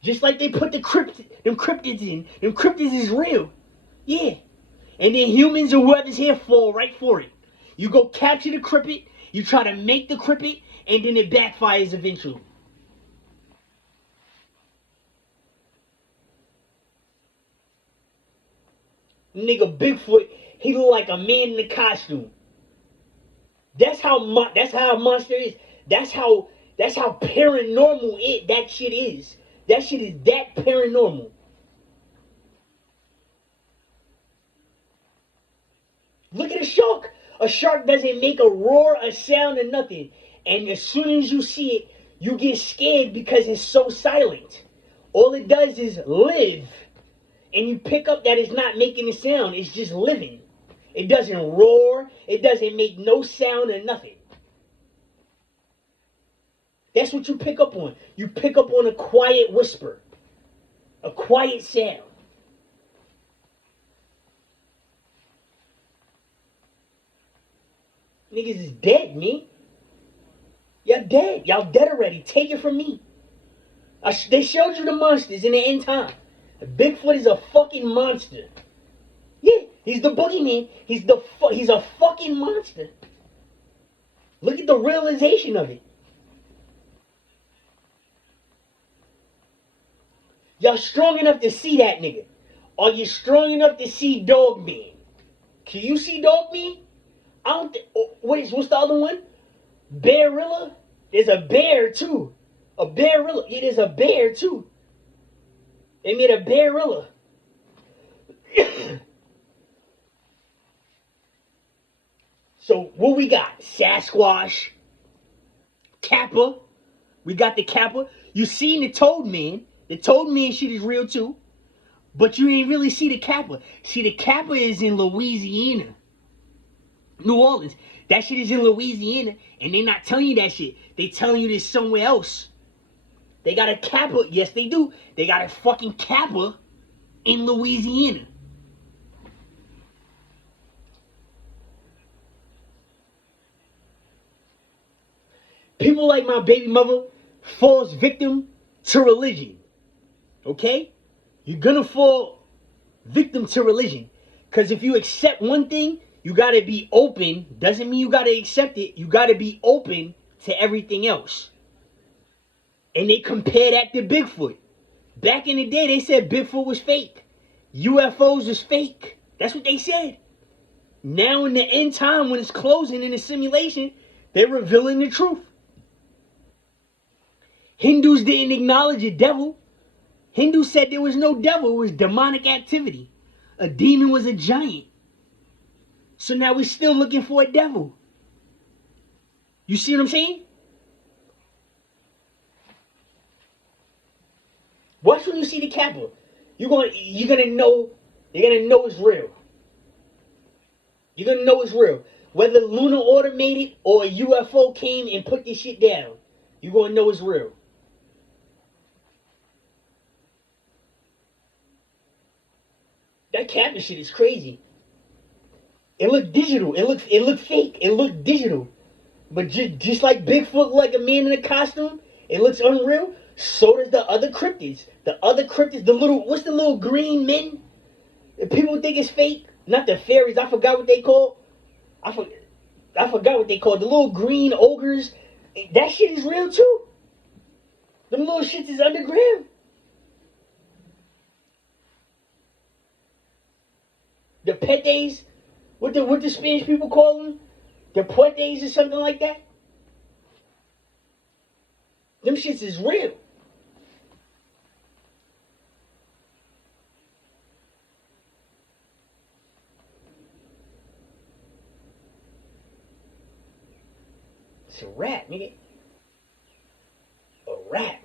Just like they put them cryptids in. Them cryptids is real. Yeah. And then humans or whoever's here fall right for it. You go capture the cryptid, you try to make the cryptid, and then it backfires eventually. Nigga Bigfoot, he look like a man in a costume. That's how a monster is. That's how paranormal that shit is. That shit is that paranormal. Look at a shark. A shark doesn't make a roar, a sound, or nothing. And as soon as you see it, you get scared because it's so silent. All it does is live. And you pick up that it's not making a sound. It's just living. It doesn't roar. It doesn't make no sound or nothing. That's what you pick up on. You pick up on a quiet whisper. A quiet sound. Niggas is dead, man. Y'all dead. Y'all dead already. Take it from me. They showed you the monsters in the end time. Bigfoot is a fucking monster. Yeah, he's the boogeyman. He's a fucking monster. Look at the realization of it. Y'all strong enough to see that nigga? Are you strong enough to see Dogman? Can you see Dogman? I don't think. What's the other one? Bearilla? There's a bear too. A Bearilla. Yeah, there's a bear too. They made a Bearilla. So what we got? Sasquatch, Kappa. We got the Kappa. You seen the Toadman. The Toadman shit is real too. But you ain't really see the Kappa. See, the Kappa is in Louisiana. New Orleans. That shit is in Louisiana. And they're not telling you that shit. They telling you this somewhere else. They got a Kappa. Yes, they do. They got a fucking Kappa in Louisiana. People like my baby mother falls victim to religion. Okay? You're gonna fall victim to religion. Because if you accept one thing, you gotta be open. Doesn't mean you gotta accept it. You gotta be open to everything else. And they compare that to Bigfoot. Back in the day, they said Bigfoot was fake. UFOs was fake. That's what they said. Now in the end time, when it's closing in the simulation, they're revealing the truth. Hindus didn't acknowledge a devil. Hindus said there was no devil. It was demonic activity. A demon was a giant. So now we're still looking for a devil. You see what I'm saying? Watch when you see the Kappa. You're gonna know it's real. You're gonna know it's real. Whether Lunar Order made it or a UFO came and put this shit down, you're gonna know it's real. That Kappa shit is crazy. It looked digital. It looked fake. It looked digital. But just like Bigfoot, like a man in a costume, it looks unreal. So does the other cryptids. The other cryptids, what's the little green men? If people think it's fake, not the fairies. I forgot what they call. I for, I forgot what they called. The little green ogres. That shit is real too. Them little shits is underground. The petes, what the Spanish people call them? The puentes or something like that. Them shits is real. It's a rap, nigga. A rap.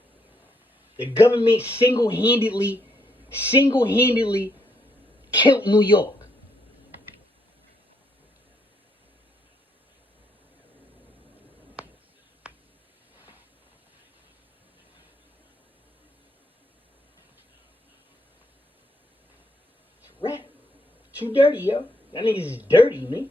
The government single-handedly killed New York. It's a rap. Too dirty, yo. That niggas is dirty, man.